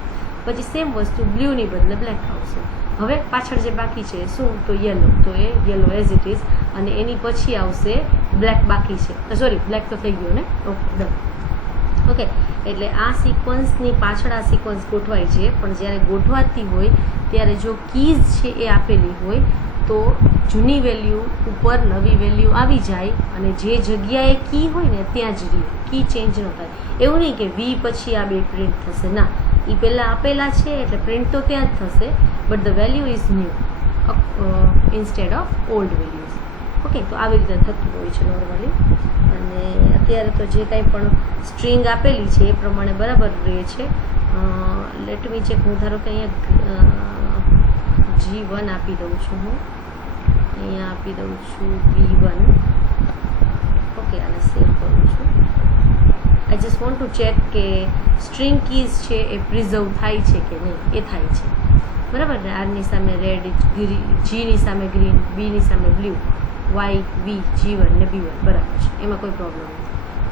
પછી સેમ વસ્તુ બ્લુની બદલે બ્લેક આવશે. હવે પાછળ જે બાકી છે શું, તો યલો, તો એ યલો એઝ ઇટ ઇઝ, અને એની પછી આવશે બ્લેક બાકી છે, સોરી બ્લેક તો થઈ ગયો ને. Okay, done. ઓકે, એટલે આ સિક્વન્સની પાછળ આ સિક્વન્સ ગોઠવાય છે, પણ જ્યારે ગોઠવાતી હોય ત્યારે જો કીઝ છે એ આપેલી હોય તો જૂની વેલ્યુ ઉપર નવી વેલ્યુ આવી જાય અને જે જગ્યાએ કી હોય ને ત્યાં જ રહે, કી ચેન્જ ન થાય. એવું નહીં કે વી પછી આ બે પ્રિન્ટ થશે, ના, એ પહેલાં આપેલા છે એટલે પ્રિન્ટ તો ત્યાં જ થશે, but the value is new instead of old values. Okay, તો આવી રીતે થતું હોય છે નોર્મલી. અને અત્યારે તો જે કાંઈ પણ સ્ટ્રિંગ આપેલી છે એ પ્રમાણે બરાબર રહે છે. Let me check. હું ધારો કે અહીંયા G1 આપી દઉં છું, હું અહીંયા આપી દઉં છું B1. ઓકે, આને સેવ કરું છું. I just want to check કે સ્ટ્રિંગ કીઝ છે એ પ્રિઝર્વ થાય છે કે નહીં. એ થાય છે, બરાબર ને. આરની સામે રેડ, જીની સામે ગ્રીન, બીની સામે બ્લુ, વાય, વી, G1 ને B1 બરાબર છે, એમાં કોઈ પ્રોબ્લેમ નથી,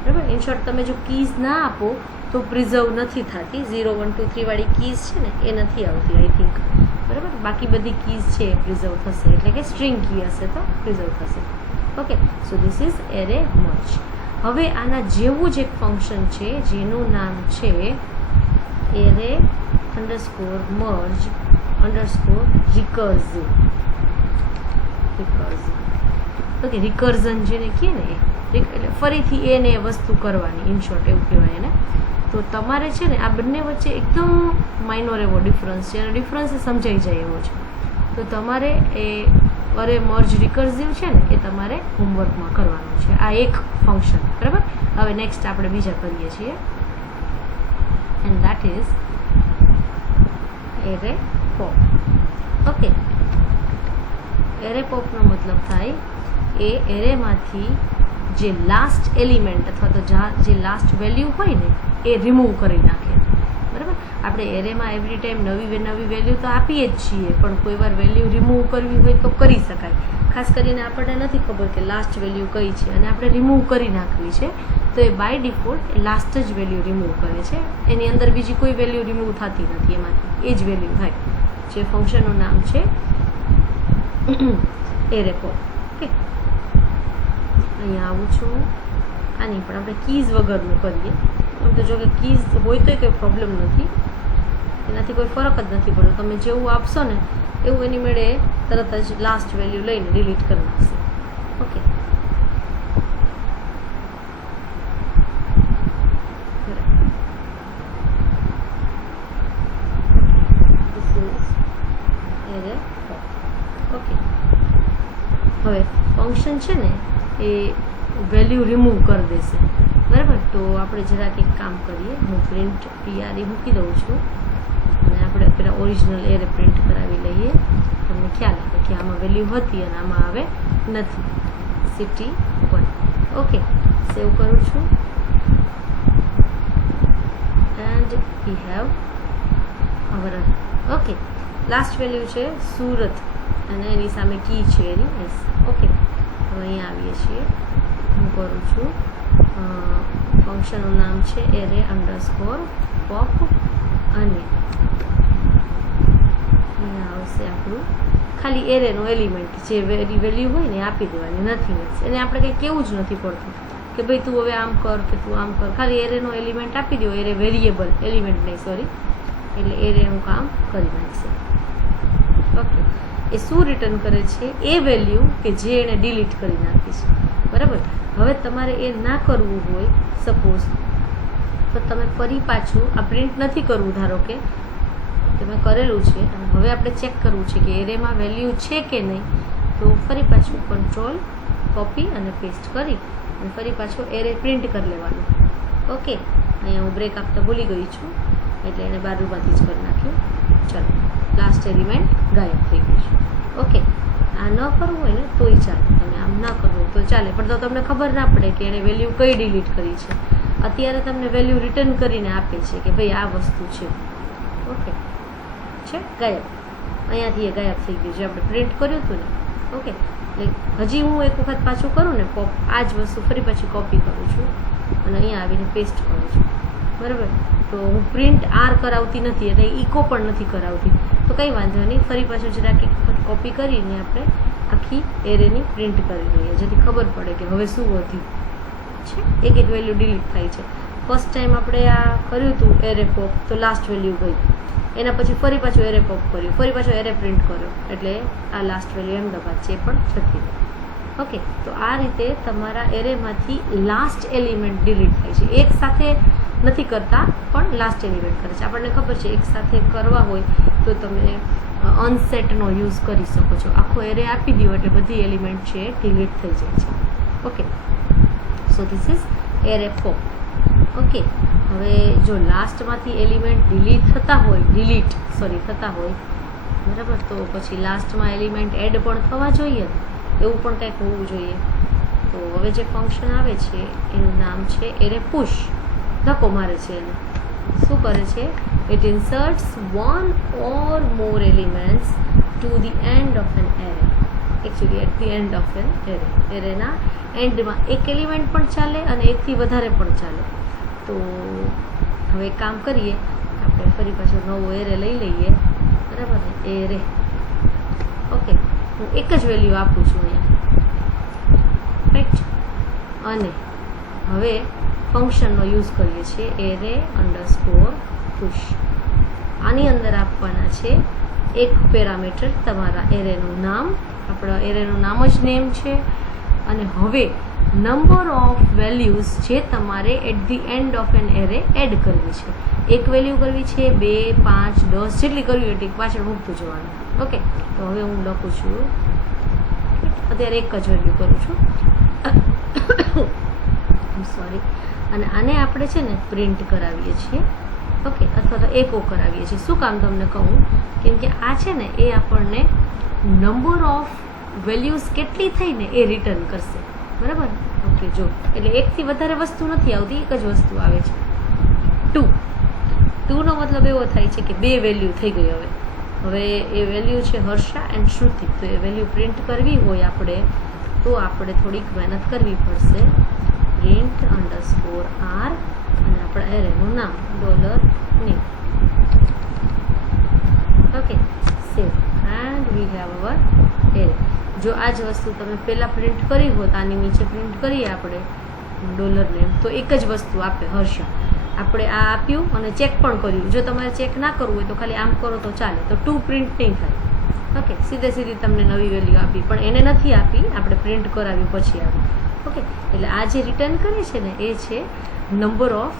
બરાબર. ઇન શોર્ટ તમે જો કીઝ ના આપો તો પ્રિઝર્વ નથી થતી. 0 1 2 3 વાળી કીઝ છે ને એ નથી આવતી આઈ થિંક, બરાબર. બાકી બધી કીઝ છે એ પ્રિઝર્વ થશે, એટલે કે સ્ટ્રિંગ કી હશે તો પ્રિઝર્વ થશે. Okay, so this is array merge. હવે આના જેવું જ એક ફંક્શન છે જેનું નામ છે array underscore merge underscore recursive. Okay, recursion જેને કહે ને એટલે ફરીથી એને એ વસ્તુ કરવાની, ઇન શોર્ટ એવું કહેવાય એને. તો તમારે છે ને આ બંને વચ્ચે એકદમ માઇનોર એવો ડિફરન્સ છે અને ડિફરન્સ સમજાઈ જાય એવો છે. તો તમારે એ અરે મર્જ રિકર્સિવ છે ને એ તમારે હોમવર્કમાં કરવાનું છે, આ એક ફંક્શન. બરાબર. હવે નેક્સ્ટ આપણે બીજા કરીએ છીએ, and that is array pop. Okay, array પોપનો મતલબ થાય એ એરેમાંથી જે લાસ્ટ એલિમેન્ટ અથવા તો જે લાસ્ટ વેલ્યુ હોય ને એ રિમૂવ કરી નાખે. બરાબર. આપણે એરેમાં એવરી ટાઈમ નવી વેલ્યુ તો આપીએ જ છીએ, પણ કોઈ વાર વેલ્યુ રિમૂવ કરવી હોય તો કરી શકાય. ખાસ કરીને આપણને નથી ખબર કે લાસ્ટ વેલ્યુ કઈ છે અને આપણે રિમૂવ કરી નાખવી છે, તો એ બાય ડિફોલ્ટ લાસ્ટ જ વેલ્યુ રિમૂવ કરે છે, એની અંદર બીજી કોઈ વેલ્યુ રિમૂવ થતી નથી, એમાંથી એ જ વેલ્યુ થાય. જે ફંક્શનનું નામ છે એરે પોપ. ઓકે, અહીંયા આવું છું. આની પણ આપણે કીઝ વગરનું કરીએ. આમ તો જો કે કીઝ હોય તો કંઈ પ્રોબ્લેમ નથી, એનાથી કોઈ ફરક જ નથી પડતો. તમે જેવું આપશો ને એવું એની મેળે તરત જ લાસ્ટ વેલ્યુ લઈને ડિલીટ કરી નાખશે. Okay, okay. હવે ફંક્શન છે ને એ વેલ્યુ રિમૂવ કરી દેશે. બરાબર. તો આપણે જરાક એક કામ કરીએ, હું પ્રિન્ટ PRE મૂકી દઉં છું અને આપણે પેલા ઓરિજિનલ એરે પ્રિન્ટ કરાવી લઈએ. તમને ખ્યાલ આવે કે આમાં વેલ્યુ હતી અને આમાં આવે નથી. City1. ઓકે, સેવ કરું છું and we have our. Okay, last value છે સુરત અને એની સામે કી છે એની એસ. ઓકે, હવે અહીંયા આવીએ છીએ. હું કરું છું, ફંક્શનનું નામ છે એરે અંડરસ્કોર પોપ અને અહીંયા આવશે આપણું ખાલી એરેનો એલિમેન્ટ, જે વેલ્યુ હોય ને આપી દેવાની, નથી. એને આપણે કંઈ કેવું જ નથી પડતું કે ભાઈ તું હવે આમ કર કે તું આમ કર, ખાલી એરેનો એલિમેન્ટ આપી દો. એરે વેરિયેબલ એલિમેન્ટ નહીં, સોરી, એટલે એરેનું કામ કરી નાખશે. ઓકે, એ શું રિટર્ન કરે છે? એ વેલ્યુ કે જે એણે ડિલીટ કરી નાખી છે. બરાબર. હવે તમારે એ ના કરવું હોય સપોઝ, તો તમે ફરી પાછું આ પ્રિન્ટ નથી કરવું, ધારો કે તમે કરેલું છે અને હવે આપણે ચેક કરવું છે કે એરેમાં વેલ્યુ છે કે નહીં, તો ફરી પાછું કંટ્રોલ કોપી અને પેસ્ટ કરી અને ફરી પાછું એરે પ્રિન્ટ કરી લેવાનું. ઓકે, અહીંયા હું બ્રેક આપતા ભૂલી ગઈ છું એટલે એને બાજુમાંથી જ કરી નાખ્યું. ચાલો, લાસ્ટ એલિમેન્ટ ગાયબ થઈ ગયું છે. ઓકે, આ ન કરવું હોય ને તોય ચાલે, તમે આમ ના કરવું તો ચાલે, પણ તો તમને ખબર ના પડે કે એણે વેલ્યુ કઈ ડિલીટ કરી છે. અત્યારે તમને વેલ્યુ રિટર્ન કરીને આપે છે કે ભાઈ આ વસ્તુ છે. ઓકે, છે ગાયબ, અહીંયાથી એ ગાયબ થઈ ગયું છે, આપણે પ્રિન્ટ કર્યું હતું ને. ઓકે, એટલે હજી હું એક વખત પાછું કરું ને પોપ, આ જ વસ્તુ ફરી પાછી કોપી કરું છું અને અહીંયા આવીને પેસ્ટ કરું છું. બરાબર. તો હું પ્રિન્ટ આર કરાવતી નથી અને ઇકો પણ નથી કરાવતી, તો કંઈ વાંધો નહીં. ફરી પાછું જરાક એક વખત કોપી કરીને આપણે આખી એરેની પ્રિન્ટ કરી લઈએ, જેથી ખબર પડે કે હવે શું વધ્યું છે. એક એક વેલ્યુ ડિલીટ થાય છે. ફર્સ્ટ ટાઈમ આપણે આ કર્યું હતું એરે પોપ, તો લાસ્ટ વેલ્યુ ગઈ. એના પછી ફરી પાછું એરે પોપ કર્યું, ફરી પાછું એરે પ્રિન્ટ કર્યો, એટલે આ લાસ્ટ વેલ્યુ અમદાવાદ છે પણ જતી રહી. ઓકે, તો આ રીતે તમારા એરેમાંથી લાસ્ટ એલિમેન્ટ ડિલીટ થાય છે. એક સાથે નથી કરતા, પણ લાસ્ટ એલિમેન્ટ કરે છે. આપણને ખબર છે એક સાથે કરવા હોય તો તમે અનસેટનો યુઝ કરી શકો છો. આખો એરે આપી દો એટલે બધી એલિમેન્ટ છે ડિલીટ થઈ જાય છે. Okay, so this is array pop. Okay, હવે જો લાસ્ટમાંથી એલિમેન્ટ ડિલીટ થતા હોય, બરાબર, તો પછી લાસ્ટમાં એલિમેન્ટ એડ પણ થવા જોઈએ, એવું પણ કંઈક હોવું જોઈએ. તો હવે જે ફંક્શન આવે છે એનું નામ છે એરે પુશ. ધક્કો મારે છે એને. શું કરે છે? It inserts one or more elements to the end of an array. Actually at the end of an array, એરેના એન્ડમાં એક એલિમેન્ટ પણ ચાલે અને એકથી વધારે પણ ચાલે. તો હવે કામ કરીએ, આપણે ફરી પાછો નવો એરે લઈ લઈએ. બરાબર ને? એરે. ઓકે, હું એક જ વેલ્યુ આપું છું અહીંયા, રાઈટ. અને હવે ફંક્શનનો યુઝ કરીએ છીએ એરે અંડરસ્કોર પુશ. આની અંદર આપવાના છે એક પેરામીટર, તમારા એરેનું નામ. આપણા એરેનું નામ જ નેમ છે. અને હવે નંબર ઓફ વેલ્યુઝ જે તમારે at the end of an array add કરવી છે. એક વેલ્યુ કરવી છે, 2, 5, 10 જેટલી કરવી હોય એટલી પાછળ મૂકતું જવાનું. ઓકે, તો હવે હું લખું છું, અત્યારે એક જ વેલ્યુ કરું છું, સોરી. અને આને આપણે છે ને પ્રિન્ટ કરાવીએ છીએ. ઓકે, અથવા તો એકો કરાવીએ છીએ. શું કામ તમને કહું, કેમ કે આ છે ને એ આપણને નંબર ઓફ વેલ્યુઝ કેટલી થઈને એ રિટર્ન કરશે. બરાબર? ઓકે, જો એટલે એકથી વધારે વસ્તુ નથી આવતી, એક જ વસ્તુ આવે છે. 2 નો મતલબ એવો થાય છે કે 2 વેલ્યુ થઈ ગઈ. હવે એ વેલ્યુ છે હર્ષા એન્ડ શ્રુતિ. તો એ વેલ્યુ પ્રિન્ટ કરવી હોય આપણે તો આપણે થોડીક મહેનત કરવી પડશે. પ્રિન્ટ _r અને આપણા એરેનું નામ $name. Okay, save and we have our array. જો આ જ વસ્તુ તમે પહેલાં પ્રિન્ટ કરી હોત, આની નીચે પ્રિન્ટ કરીએ આપણે $name, તો એક જ વસ્તુ આપે હર્ષા. આપણે આ આપ્યું અને ચેક પણ કર્યું. જો તમારે ચેક ના કરવું હોય તો ખાલી આમ કરો તો ચાલે, તો 2 પ્રિન્ટ નહીં થાય. ઓકે, સીધી તમને નવી વેલ્યુ આપી, પણ એને નથી આપી, આપણે પ્રિન્ટ કરાવી પછી આવી. ઓકે, એટલે આ જે રિટર્ન કરે છે ને એ છે નંબર ઓફ,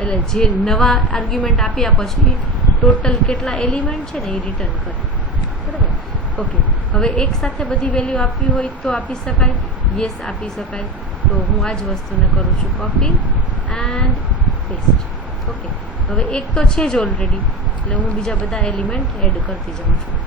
એટલે જે નવા આર્ગ્યુમેન્ટ આપ્યા પછી ટોટલ કેટલા એલિમેન્ટ છે ને એ રિટર્ન કરે. બરાબર? ઓકે, હવે એક સાથે બધી વેલ્યુ આપવી હોય તો આપી શકાય, યસ આપી શકાય. તો હું આ જ વસ્તુને કરું છું કોપી એન્ડ પેસ્ટ. ઓકે, હવે એક તો છે જ ઓલરેડી, એટલે હું બીજા બધા એલિમેન્ટ એડ કરતી જાઉં છું.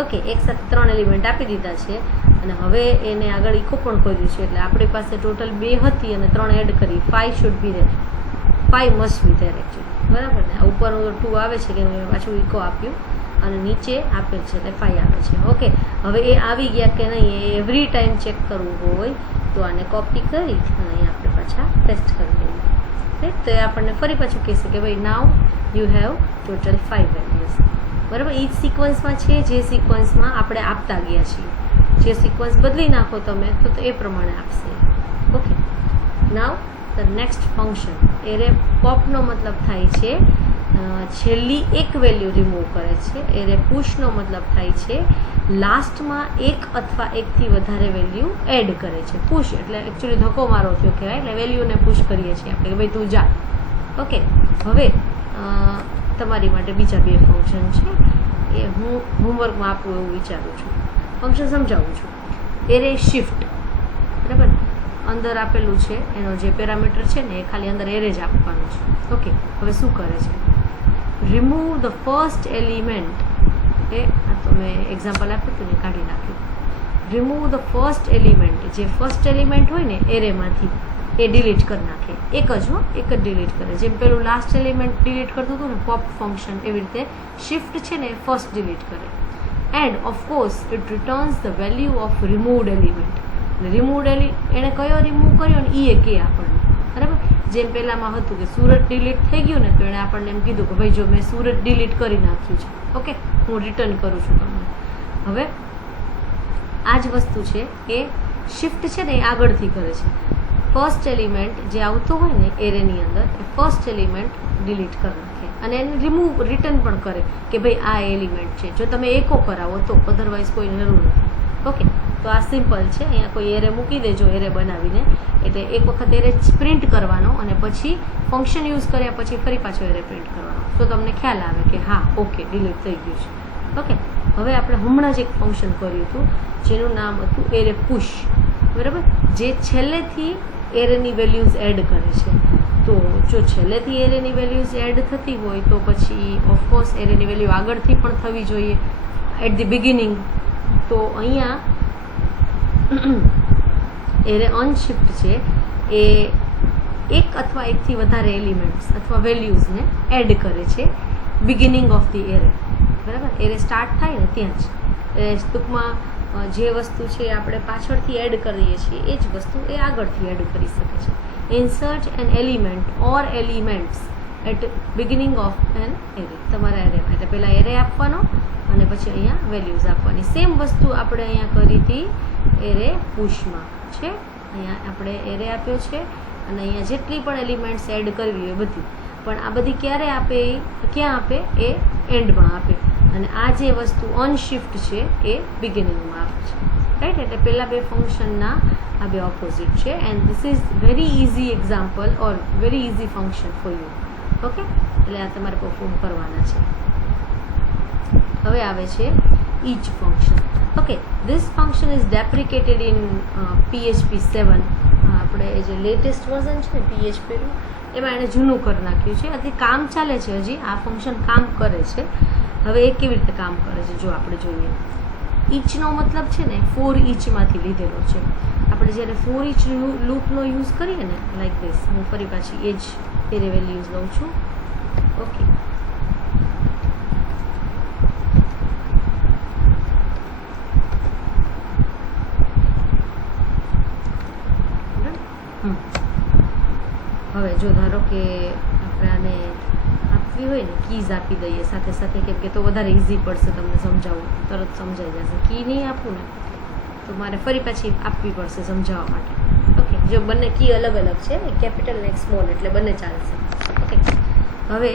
ઓકે, એક સાથે 3 એલિમેન્ટ આપી દીધા છે અને હવે એને આગળ ઇકો પણ કર્યું છે. એટલે આપણી પાસે ટોટલ 2 હતી અને 3 એડ કરી. 5 should be there, 5 must be there actually. બરાબર ને? ઉપર 2 આવે છે કે મેં પાછું ઇકો આપ્યું અને નીચે આપેલ છે એટલે 5 આવે છે. ઓકે, હવે એ આવી ગયા કે નહીં એ એવરી ટાઈમ ચેક કરવું હોય તો આને કોપી કરી અને અહીંયા આપણે પાછા પેસ્ટ કરી દઈએ. રાઈટ? તો એ આપણને ફરી પાછું કહેશે કે ભાઈ નાઉ યુ હેવ ટોટલ 5 વેલ્યુઝ. બરાબર? એ જ સિક્વન્સમાં છે જે સિક્વન્સમાં આપણે આપતા ગયા છીએ. જે સિક્વન્સ બદલી નાખો તમે તો એ પ્રમાણે આપશે. Okay, now the next function. Array પોપનો મતલબ થાય છે છેલ્લી એક વેલ્યુ રિમૂવ કરે છે. એરે પુશનો મતલબ થાય છે લાસ્ટમાં એક અથવા એકથી વધારે વેલ્યુ એડ કરે છે. પુશ એટલે એકચ્યુઅલી ધક્કો મારો થયો કહેવાય, એટલે વેલ્યુને પુશ કરીએ છીએ આપણે કે ભાઈ તું જા. ઓકે, હવે તમારી માટે બીજા 2 ફંક્શન છે એ હું હોમવર્કમાં આપું એવું વિચારું છું. ફંક્શન સમજાવું છું. Array shift. બરાબર? અંદર આપેલું છે એનો જે પેરામીટર છે ને એ ખાલી અંદર એરે જ આપવાનું છે. ઓકે, હવે શું કરે છે? Remove the first element. એ આ તો મેં એક્ઝામ્પલ આપ્યું હતું ને કાઢી નાખ્યું. Remove the first element. જે ફર્સ્ટ એલિમેન્ટ હોય ને એરેમાંથી એ ડિલીટ કરી નાખે. એક જ ડિલીટ કરે. જેમ પેલું લાસ્ટ એલિમેન્ટ ડિલીટ કરતું હતું ને પોપ ફંક્શન, એવી રીતે શિફ્ટ છે ને એ ફર્સ્ટ ડિલીટ કરે. And of course it returns the value of removed element. Removed એણે કયો રિમૂવ કર્યો ને એ કે આપણને. બરાબર? જેમ પહેલાંમાં હતું કે સુરત ડિલીટ થઈ ગયું ને તો એણે આપણને એમ કીધું કે ભાઈ જો મેં સુરત ડિલીટ કરી નાખ્યું છે. ઓકે, હું રિટર્ન કરું છું તમને. હવે આ જ વસ્તુ છે કે શિફ્ટ છે ને એ આગળથી કરે છે. ફર્સ્ટ એલિમેન્ટ જે આવતો હોય ને એરેની અંદર એ ફર્સ્ટ એલિમેન્ટ ડિલીટ કરી નાખે અને એને રિટર્ન પણ કરે કે ભાઈ આ એલિમેન્ટ છે. જો તમે એકો કરાવો તો, અધરવાઇઝ કોઈ જરૂર નથી. ઓકે, તો આ સિમ્પલ છે. અહીંયા કોઈ એરે મૂકી દેજો એરે બનાવીને, એટલે એક વખત એરે પ્રિન્ટ કરવાનો અને પછી ફંક્શન યુઝ કર્યા પછી ફરી પાછો એરે પ્રિન્ટ કરવાનો. તો તમને ખ્યાલ આવે કે હા ઓકે ડિલીટ થઈ ગયું છે. ઓકે, હવે આપણે હમણાં જ એક ફંક્શન કર્યું હતું જેનું નામ હતું એરે પુશ. બરાબર? જે છેલ્લેથી એરેની વેલ્યુઝ એડ કરે છે. તો જો છેલ્લેથી એરેની વેલ્યુઝ એડ થતી હોય તો પછી ઓફકોર્સ એરેની વેલ્યુ આગળથી પણ થવી જોઈએ એટ ધી બિગિનિંગ. તો અહીંયા એરે અનશિફ્ટ છે એ એક અથવા એકથી વધારે એલિમેન્ટ્સ અથવા વેલ્યુઝને એડ કરે છે બિગિનિંગ ઓફ ધી એરે. બરાબર? એરે સ્ટાર્ટ થાય ને ત્યાં જ ટૂંકમાં જે વસ્તુ છે આપણે પાછળથી એડ કરીએ છીએ એ જ વસ્તુ એ આગળથી એડ કરી શકે છે. Insert an element or elements at beginning of an array. તમારા એરેમાં એટલે પહેલાં એરે આપવાનો અને પછી અહીંયા વેલ્યુઝ આપવાની. સેમ વસ્તુ આપણે અહીંયા કરી હતી એરે પુશમાં છે. અહીંયા આપણે એરે આપ્યો છે અને અહીંયા જેટલી પણ એલિમેન્ટ્સ એડ કરવી હોય બધી. પણ આ બધી ક્યારે આપે, ક્યાં આપે, એ એન્ડમાં આપે. અને આ જે વસ્તુ અનશિફ્ટ છે એ બિગિનિંગમાં આપે છે, રાઈટ. એટલે પહેલાં બે ફંક્શનના આ બે ઓપોઝિટ છે. And this is very easy example or very easy function for you. Okay, એટલે આ તમારે પરફોર્મ કરવાના છે. હવે આવે છે each function. Okay, this function is deprecated in PHP 7. આપણે જે લેટેસ્ટ વર્ઝન છે ને PHPનું, એમાં એણે જૂનું કરી નાખ્યું છે. હજી કામ ચાલે છે, હજી આ ફંક્શન કામ કરે છે. હવે એ કેવી રીતે કામ કરે છે જો આપણે જોઈએ. ઈચનો મતલબ છે ને ફોર ઈચમાંથી લીધેલો છે. આપણે જ્યારે ફોર ઈચ લૂપનો યુઝ કરીએ ને લાઈક ધીસ, હું ફરી પાછી એ જ એરે વેલ્યુઝ લઉં છું. ઓકે, હવે જો ધારો કે આપણે આને આપવી હોય ને કીઝ આપી દઈએ સાથે સાથે, કેમ કે તો વધારે ઇઝી પડશે તમને સમજાવવું, તરત સમજાઈ જશે. કી નહીં આપું ને તો મારે ફરી પાછી આપવી પડશે સમજાવવા માટે. ઓકે, જો બંને કી અલગ અલગ છે, કેપિટલ ને સ્મોલ, એટલે બંને ચાલશે. ઓકે, હવે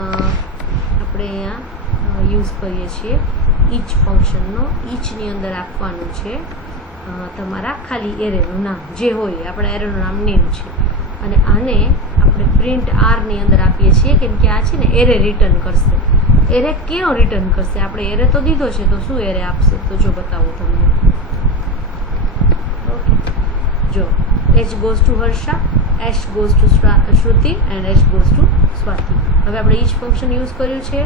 આપણે અહીંયા યુઝ કરીએ છીએ ઈચ ફંક્શનનો. ઈચની અંદર આપવાનું છે તમારા ખાલી એરેનું નામ જે હોય, આપણા એરેનું નામ નેમ છે. અને આને આપણે પ્રિન્ટ આરની અંદર આપીએ છીએ, કેમ કે આ છે ને એરે રિટર્ન કરશે. એરે કેવો રિટર્ન કરશે? આપણે એરે તો દીધો છે, તો શું એરે આપશે? તો જો બતાવું તમને. ઓકે, જો H goes to Harsha, H goes to Shruti and H goes to Swati. હવે આપણે ઈચ ફંક્શન યુઝ કર્યું છે.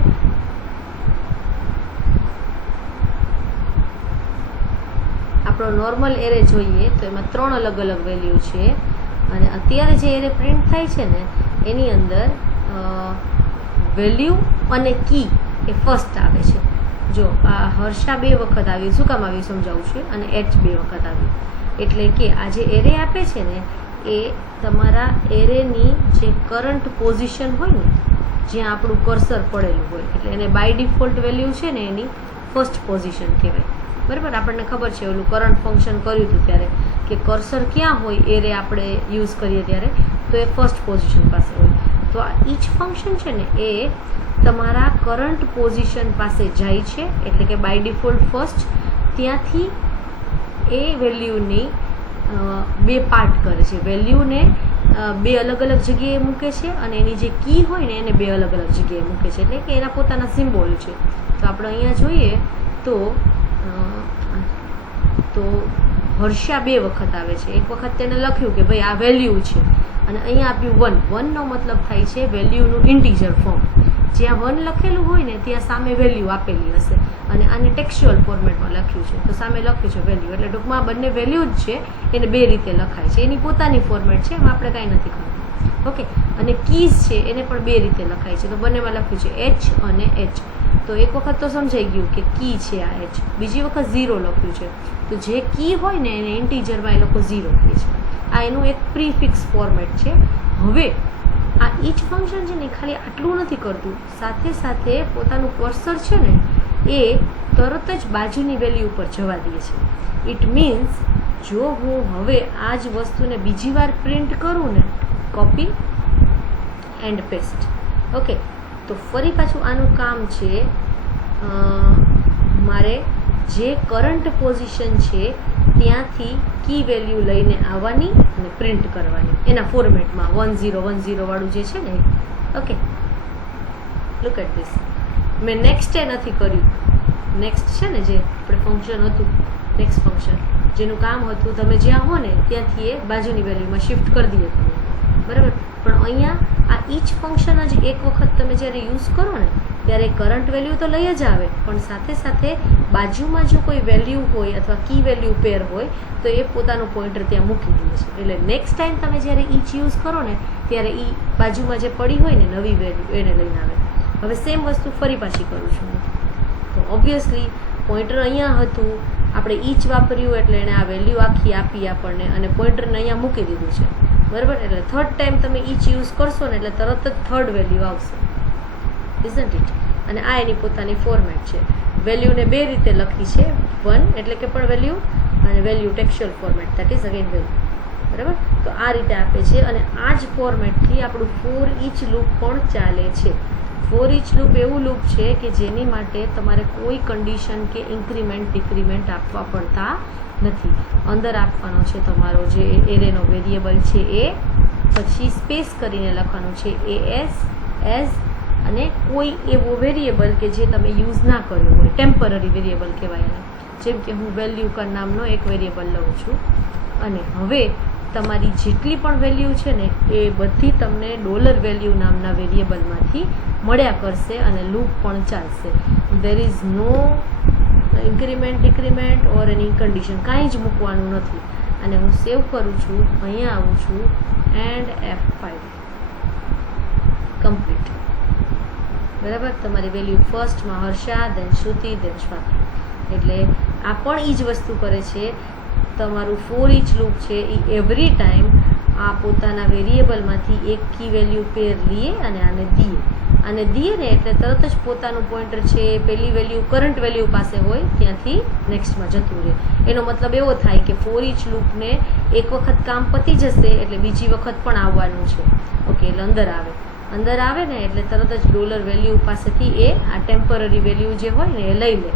આપણો નોર્મલ એરે જોઈએ તો એમાં 3 અલગ અલગ વેલ્યુ છે. અને અત્યારે જે એરે પ્રિન્ટ થાય છે ને એની અંદર વેલ્યુ અને કી એ ફર્સ્ટ આવે છે. જો આ હર્ષા 2 વખત આવી, શું કામ આવી સમજાવું છું, અને H 2 વખત આવી. એટલે કે આ જે એરે આપે છે ને એ તમારા એરેની જે કરંટ પોઝિશન હોય ને, જ્યાં આપણું કર્સર પડેલું હોય, એટલે એને બાય ડિફોલ્ટ વેલ્યુ છે ને એની ફર્સ્ટ પોઝિશન કહેવાય. બરાબર, આપણને ખબર છે ઓલું કરંટ ફંક્શન કર્યું હતું ત્યારે કે કર્સર ક્યાં હોય એરે આપણે યુઝ કરીએ ત્યારે, તો એ ફર્સ્ટ પોઝિશન પાસે હોય. તો આ ઈચ ફંક્શન છે ને એ તમારા કરંટ પોઝિશન પાસે જાય છે, એટલે કે બાય ડિફોલ્ટ ફર્સ્ટ. ત્યાંથી એ વેલ્યુની 2 પાર્ટ કરે છે. વેલ્યુને 2 અલગ અલગ જગ્યાએ મૂકે છે અને એની જે કી હોય ને એને 2 અલગ અલગ જગ્યાએ મૂકે છે, એટલે કે એના પોતાના સિમ્બોલ છે. તો આપણે અહીંયા જોઈએ તો હર્ષા 2 વખત આવે છે. એક વખત તેને લખ્યું કે ભાઈ આ વેલ્યુ છે, અને અહીંયા આપ્યું 1. 1નો મતલબ થાય છે વેલ્યુનું ઇન્ટીજર ફોર્મ. જ્યાં 1 લખેલું હોય ને ત્યાં સામે વેલ્યુ આપેલી હશે, અને આને ટેક્સ્ચ્યુઅલ ફોર્મેટમાં લખ્યું છે તો સામે લખ્યું છે વેલ્યુ. એટલે ટૂંકમાં બંને વેલ્યુ જ છે, એને 2 રીતે લખાય છે. એની પોતાની ફોર્મેટ છે, એમાં આપણે કાંઈ નથી કરવું. ઓકે, અને કીઝ છે એને પણ 2 રીતે લખાય છે, તો બંનેમાં લખ્યું છે H અને H. તો એક વખત તો સમજાઈ ગયું કે કી છે આ H, બીજી વખત 0 લખ્યું છે. તો જે કી હોય ને એને ઇન્ટીજરમાં એ લોકો 0 કહે છે. આ એનું એક પ્રીફિક્સ ફોર્મેટ છે. હવે આ ઈચ ફંક્શન છે ને ખાલી આટલું નથી કરતું, સાથે સાથે પોતાનું કર્સર છે ને એ તરત જ બાજુની વેલ્યુ ઉપર જવા દે છે. ઇટ મીન્સ જો હું હવે આ જ વસ્તુને બીજી વાર પ્રિન્ટ કરું ને, કોપી એન્ડ પેસ્ટ. ઓકે, તો ફરી પાછું આનું કામ છે મારે જે કરંટ પોઝિશન છે ત્યાંથી કી વેલ્યુ લઈને આવવાની અને પ્રિન્ટ કરવાની એના ફોર્મેટમાં 1010 વાળું જે છે ને. Okay, look at this. મેં નેક્સ્ટ એ નથી કર્યું. નેક્સ્ટ છે ને જે આપણે ફંક્શન હતું, નેક્સ્ટ ફંક્શન જેનું કામ હતું તમે જ્યાં હો ને ત્યાંથી એ બાજુની વેલ્યુમાં શિફ્ટ કરી દઈએ તમે, બરાબર. પણ અહીંયા આ ઈચ ફંક્શન જ એક વખત તમે જ્યારે યુઝ કરો ને ત્યારે કરંટ વેલ્યુ તો લઈ જ આવે, પણ સાથે સાથે બાજુમાં જો કોઈ વેલ્યુ હોય અથવા કી વેલ્યુ પેર હોય તો એ પોતાનું પોઇન્ટર ત્યાં મૂકી દે છે. એટલે નેક્સ્ટ ટાઈમ તમે જ્યારે ઈચ યુઝ કરો ને ત્યારે એ બાજુમાં જે પડી હોય ને નવી વેલ્યુ એને લઈને આવે. હવે સેમ વસ્તુ ફરી પાછી કરું છું. તો ઓબ્વિયસલી પોઇન્ટર અહીંયા હતું, આપણે ઈચ વાપર્યું એટલે એણે આ વેલ્યુ આખી આપી આપણને, અને પોઇન્ટરને અહીંયા મૂકી દીધું છે, બરાબર. એટલે થર્ડ ટાઈમ તમે ઈચ યુઝ કરશો ને એટલે તરત જ થર્ડ વેલ્યુ આવશે, ઇઝન્ટ ઇટ. અને આ એની પોતાની ફોર્મેટ છે. વેલ્યુને 2 રીતે લખી છે, 1 એટલે કે પણ વેલ્યુ, અને value textual format, that is again value. બરાબર. તો આ રીતે આપે છે અને આ જ ફોર્મેટથી આપણું ફોર ઈચ લૂપ પણ ચાલે છે. ફોર ઈચ લૂપ એવું લૂપ છે કે જેની માટે તમારે કોઈ કન્ડિશન કે ઇન્ક્રીમેન્ટ ડિક્રીમેન્ટ આપવા પડતા નથી. અંદર આપવાનો છે તમારો જે એરેનો વેરિયેબલ છે એ, પછી સ્પેસ કરીને લખવાનું છે AS એઝ, અને કોઈ એવો વેરિયેબલ કે જે તમે યુઝ ના કર્યો હોય, ટેમ્પરરી વેરિયેબલ કહેવાય એને. જેમ કે હું વેલ્યુ કર નામનો એક વેરિયેબલ લઉં છું અને હવે તમારી જેટલી પણ વેલ્યુ છે ને એ બધી તમને ડોલર વેલ્યુ નામના વેરિયેબલમાંથી મળ્યા કરશે અને લૂપ પણ ચાલશે. There is no increment decrement or any condition, કાંઈ જ મૂકવાનું નથી. અને હું સેવ કરું છું, અહીંયા આવું છું એન્ડ F5 કમ્પ્લીટ. બરાબર. તમારી વેલ્યુ ફર્સ્ટમાં હર્ષા, દેન શ્રુતિ, દેન સ્વાતિ. એટલે આ પણ એ જ વસ્તુ કરે છે. તમારું ફોર ઈચ લૂપ છે એ એવરી ટાઈમ આ પોતાના વેરિયેબલમાંથી એક કી વેલ્યુ પેર લઈએ અને આને દઈએ ને એટલે તરત જ પોતાનું પોઈન્ટર છે પેલી વેલ્યુ કરંટ વેલ્યુ પાસે હોય ત્યાંથી નેક્સ્ટમાં જતું રહે. એનો મતલબ એવો થાય કે ફોર ઈચ લૂપને એક વખત કામ પતી જશે એટલે બીજી વખત પણ આવવાનું છે. ઓકે, એટલે અંદર આવે ને એટલે તરત જ ડોલર વેલ્યુ પાસેથી એ આ ટેમ્પરરી વેલ્યુ જે હોય ને એ લઈ લે.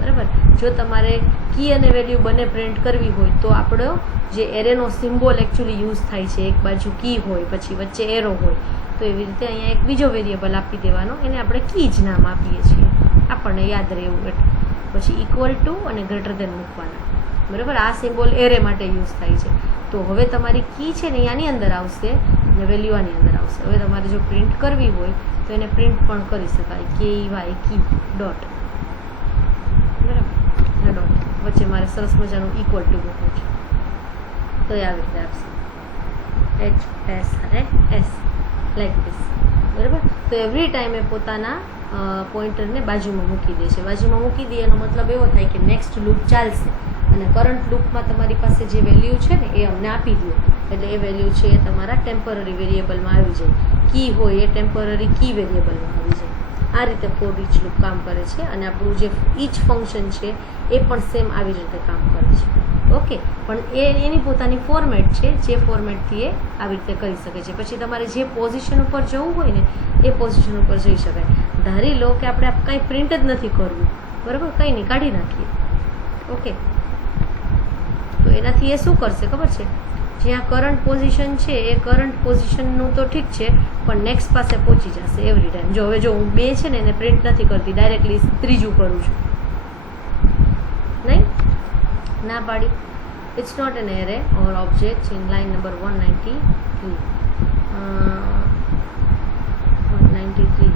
બરાબર. જો તમારે કી અને વેલ્યુ બંને પ્રિન્ટ કરવી હોય તો આપણો જે એરેનો સિમ્બોલ એકચ્યુઅલી યુઝ થાય છે, એક બાજુ કી હોય પછી વચ્ચે એરો હોય, તો એવી રીતે અહીંયા એક બીજો વેરિયેબલ આપી દેવાનો, એને આપણે કી જ નામ આપીએ છીએ, આપણને યાદ રહે એવું. એટલે પછી ઇક્વલ ટુ અને ગ્રેટર દેન મૂકવાના. બરાબર. આ સિમ્બોલ એરે માટે યુઝ થાય છે. તો હવે તમારી કી છે ને આની અંદર આવશે અને વેલ્યુ આની અંદર આવશે. હવે તમારે જો પ્રિન્ટ કરવી હોય તો એને પ્રિન્ટ પણ કરી શકાય, KEY કી ડોટ. બરાબર. ડોટ વચ્ચે મારે સરસ મજાનું ઇક્વલ ટુ મૂકવું છે તો એ આવી રીતે આપશે HS અને S લાઈક ધીસ. બરાબર. તો એવરી ટાઈમે પોતાના પોઈન્ટરને બાજુમાં મૂકી દે છે. બાજુમાં મૂકી દે એનો મતલબ એવો થાય કે નેક્સ્ટ લૂપ ચાલશે અને કરંટ લૂપમાં તમારી પાસે જે વેલ્યુ છે ને એ અમને આપી દો એટલે એ વેલ્યુ છે એ તમારા ટેમ્પરરી વેરિયેબલમાં આવી જાય. કી હોય એ ટેમ્પરરી કી વેરિયેબલમાં આવી જાય. આ રીતે ફોર ઈચ લૂપ કામ કરે છે અને આપણું જે ઈચ ફંક્શન છે એ પણ સેમ આવી રીતે કામ કરે છે. ઓકે, પણ એની પોતાની ફોર્મેટ છે જે ફોર્મેટથી એ આવી રીતે કરી શકે છે. પછી તમારે જે પોઝિશન ઉપર જવું હોય ને એ પોઝિશન ઉપર જઈ શકાય. ધારી લો કે આપણે કાંઈ પ્રિન્ટ જ નથી કરવું, બરાબર, કંઈ નહીં, કાઢી નાખીએ. ઓકે, તો એનાથી એ શું કરશે ખબર છે? જ્યાં કરંટ પોઝિશન છે એ કરંટ પોઝિશનનું તો ઠીક છે પણ નેક્સ્ટ પાસે પહોંચી જશે એવરી ટાઈમ. હવે જો હું 2 છે ને એને પ્રિન્ટ નથી કરતી, ડાયરેક્ટલી ત્રીજું કરું છું, નહીં, ના પાડી. It's not an array or object in line number 193. 193.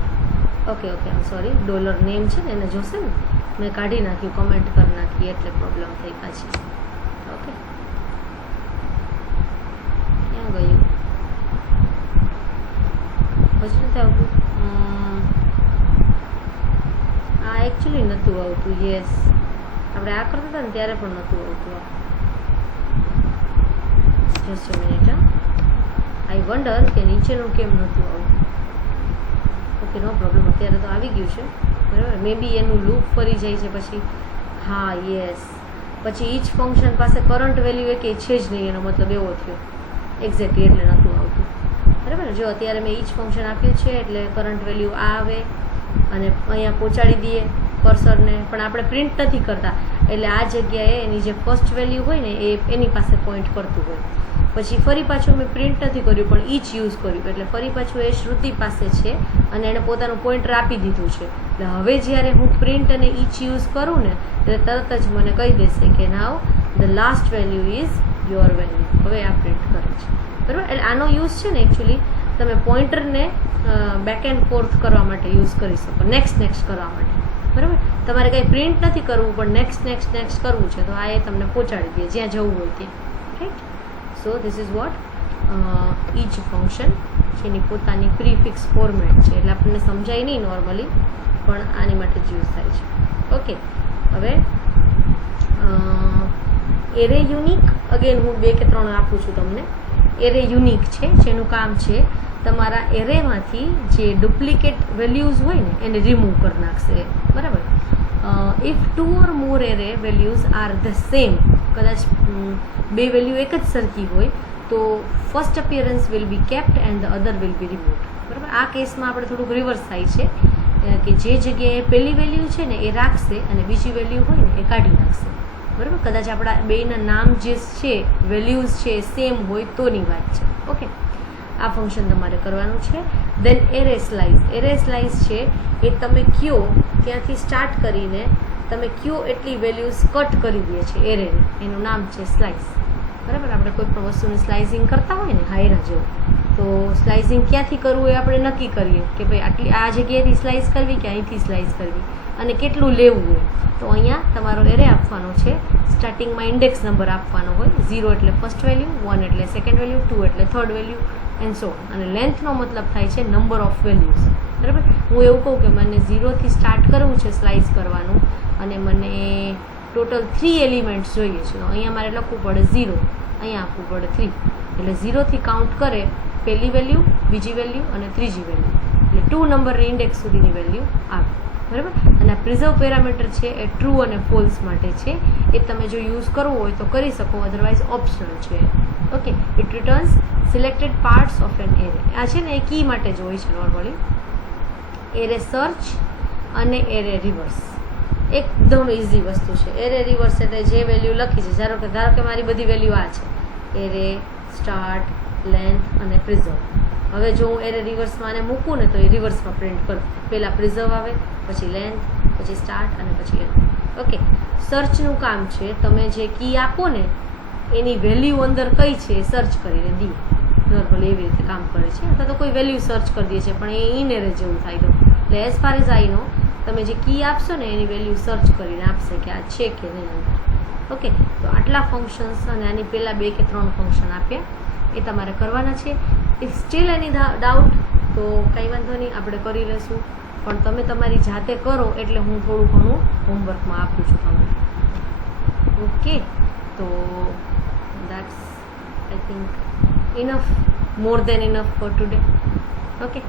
Okay, sorry, dollar name છે ને એને જોશે ને, મેં કાઢી નાખ્યું, કમેન્ટ કરી નાખી એટલે પ્રોબ્લેમ થઈ પાછી. ઓકે, ક્યાં ગયું? હજુ નથી આવતું. આ એકચ્યુઅલી નહોતું આવતું. યસ, આપણે આ કરતા હતા ને ત્યારે પણ નહોતું આવતું. Just a minute. I wonder કે નીચેનું કેમ નહોતું આવતું. ઓકે, નો પ્રોબ્લેમ, અત્યારે તો આવી ગયું છે. બરાબર. મે બી એનું લૂપ ફરી જાય છે પછી. હા, યસ, પછી ઈચ ફંક્શન પાસે કરંટ વેલ્યુ એ કંઈ છે જ નહીં, એનો મતલબ એવો થયો. એક્ઝેક્ટલી, એટલે નહોતું આવતું. બરાબર. જો અત્યારે મેં ઈચ ફંક્શન આપ્યું છે એટલે કરંટ વેલ્યુ આ આવે અને અહીંયા પહોંચાડી દઈએ કર્સરને, પણ આપણે પ્રિન્ટ નથી કરતા એટલે આ જગ્યાએ એની જે ફર્સ્ટ વેલ્યુ હોય ને એ એની પાસે પોઈન્ટ કરતું હોય. પછી ફરી પાછું મેં પ્રિન્ટ નથી કર્યું પણ ઈચ યુઝ કર્યું એટલે ફરી પાછું એ શ્રુતિ પાસે છે અને એણે પોતાનું પોઈન્ટર આપી દીધું છે. એટલે હવે જ્યારે હું પ્રિન્ટ અને ઈચ યુઝ કરું ને એટલે તરત જ મને કહી દેશે કે નાવ the last value is your value. હવે આ પ્રિન્ટ કરે છે. બરાબર. એટલે આનો યુઝ છે ને એકચ્યુઅલી તમે પોઈન્ટરને બેક એન્ડ ફોર્થ કરવા માટે યુઝ કરી શકો, નેક્સ્ટ કરવા માટે. બરાબર. તમારે કંઈ પ્રિન્ટ નથી કરવું પણ નેક્સ્ટ કરવું છે તો આ એ તમને પહોંચાડી દે જ્યાં જવું હોય ત્યાં. Right. So this is what each function, જેની પોતાની પ્રીફિક્સ ફોર્મેટ છે એટલે આપણને સમજાય નહીં નોર્મલી પણ આની માટે જ યુઝ થાય છે. ઓકે, હવે એરે યુનિક, અગેન હું 2 કે 3 આપું છું તમને. એરે યુનિક છે જેનું કામ છે તમારા એરેમાંથી જે ડુપ્લિકેટ વેલ્યુઝ હોય ને એને રિમૂવ કરી નાખશે. બરાબર. If 2 or more array values are the same, કદાચ 2 વેલ્યુ એક જ સરખી હોય તો first appearance will be kept and the other will be removed. બરાબર, આ કેસમાં આપણે થોડુંક રિવર્સ થાય છે કે જે જગ્યાએ પહેલી વેલ્યુ છે ને એ રાખશે અને બીજી વેલ્યુ હોય ને એ કાઢી નાખશે. બરાબર, કદાચ આપણા બેયના નામ જે છે વેલ્યુઝ છે એ સેમ હોય તોની વાત છે. ઓકે, આ ફંક્શન તમારે કરવાનું છે. દેન એરે સ્લાઇસ. એરે સ્લાઇસ છે એ તમે કયો ત્યાંથી સ્ટાર્ટ કરીને તમે કયો એટલી વેલ્યુઝ કટ કરી દે છે એરેને, એનું નામ છે સ્લાઇસ. બરાબર, આપણે કોઈ પણ વસ્તુની સ્લાઇસિંગ કરતા હોય ને હાયરા જેવું, તો સ્લાઇસિંગ ક્યાંથી કરવું એ આપણે નક્કી કરીએ કે ભાઈ આટલી આ જગ્યાએથી સ્લાઇસ કરવી કે અહીંથી સ્લાઇસ કરવી અને કેટલું લેવું હોય. તો અહીંયા તમારો એરે આપવાનો છે. સ્ટાર્ટિંગમાં ઇન્ડેક્સ નંબર આપવાનો હોય. 0 એટલે ફર્સ્ટ વેલ્યુ, 1 એટલે સેકન્ડ વેલ્યુ, 2 એટલે થર્ડ વેલ્યુ એન્ડ સો. અને લેન્થનો મતલબ થાય છે નંબર ઓફ વેલ્યુઝ. બરાબર, હું એવું કહું કે મને 0થી સ્ટાર્ટ કરવું છે સ્લાઇસ કરવાનું અને મને ટોટલ 3 એલિમેન્ટ્સ જોઈએ છે. તો અહીંયા મારે લખવું પડે 0, અહીંયા આપવું પડે 3. એટલે 0થી કાઉન્ટ કરે પહેલી વેલ્યુ, બીજી વેલ્યુ અને ત્રીજી વેલ્યુ, એટલે 2 નંબરની ઇન્ડેક્સ સુધીની વેલ્યુ આવે. બરાબર, અને આ પ્રિઝર્વ પેરામીટર છે એ ટ્રુ અને ફોલ્સ માટે છે. એ તમે જો યુઝ કરવું હોય તો કરી શકો, અધરવાઇઝ ઓપ્શનલ છે. Okay, it returns selected parts of an array. આ છે ને એ કી માટે જ હોય છે નોર્મલી. એરે સર્ચ અને એરે રિવર્સ એકદમ ઇઝી વસ્તુ છે. એરે રિવર્સ એટલે જે વેલ્યુ લખી છે, ધારો કે મારી બધી વેલ્યુ આ છે, એરે, સ્ટાર્ટ, લેન્થ અને પ્રિઝર્વ. હવે જો હું એરે રિવર્સમાં આને મૂકું ને તો એ રિવર્સમાં પ્રિન્ટ કરું. પહેલાં પ્રિઝર્વ આવે, પછી લેન્થ, પછી સ્ટાર્ટ અને પછી એરે. ઓકે, સર્ચનું કામ છે તમે જે કી આપો ને એની વેલ્યુ અંદર કઈ છે એ સર્ચ કરીને દઈએ. નોર્મલી એવી રીતે કામ કરે છે. અથવા તો કોઈ વેલ્યુ સર્ચ કરી દે છે પણ એ ઇનએરે જેવું થાય. તો એટલે એઝ ફાર એઝ આઈ નો તમે જે કી આપશો ને એની વેલ્યુ સર્ચ કરીને આપશે કે આ છે કે નહીં. ઓકે, તો આટલા ફંક્શન્સ અને આની પહેલાં 2 કે 3 ફંક્શન આપ્યા એ તમારે કરવાના છે. ઇફ સ્ટીલ એની ડાઉટ તો કંઈ વાંધો નહીં, આપણે કરી લઈશું. પણ તમે તમારી જાતે કરો એટલે હું થોડું ઘણું હોમવર્કમાં આપું છું તમને. ઓકે, તો that's I think enough, more then enough four today. Okay.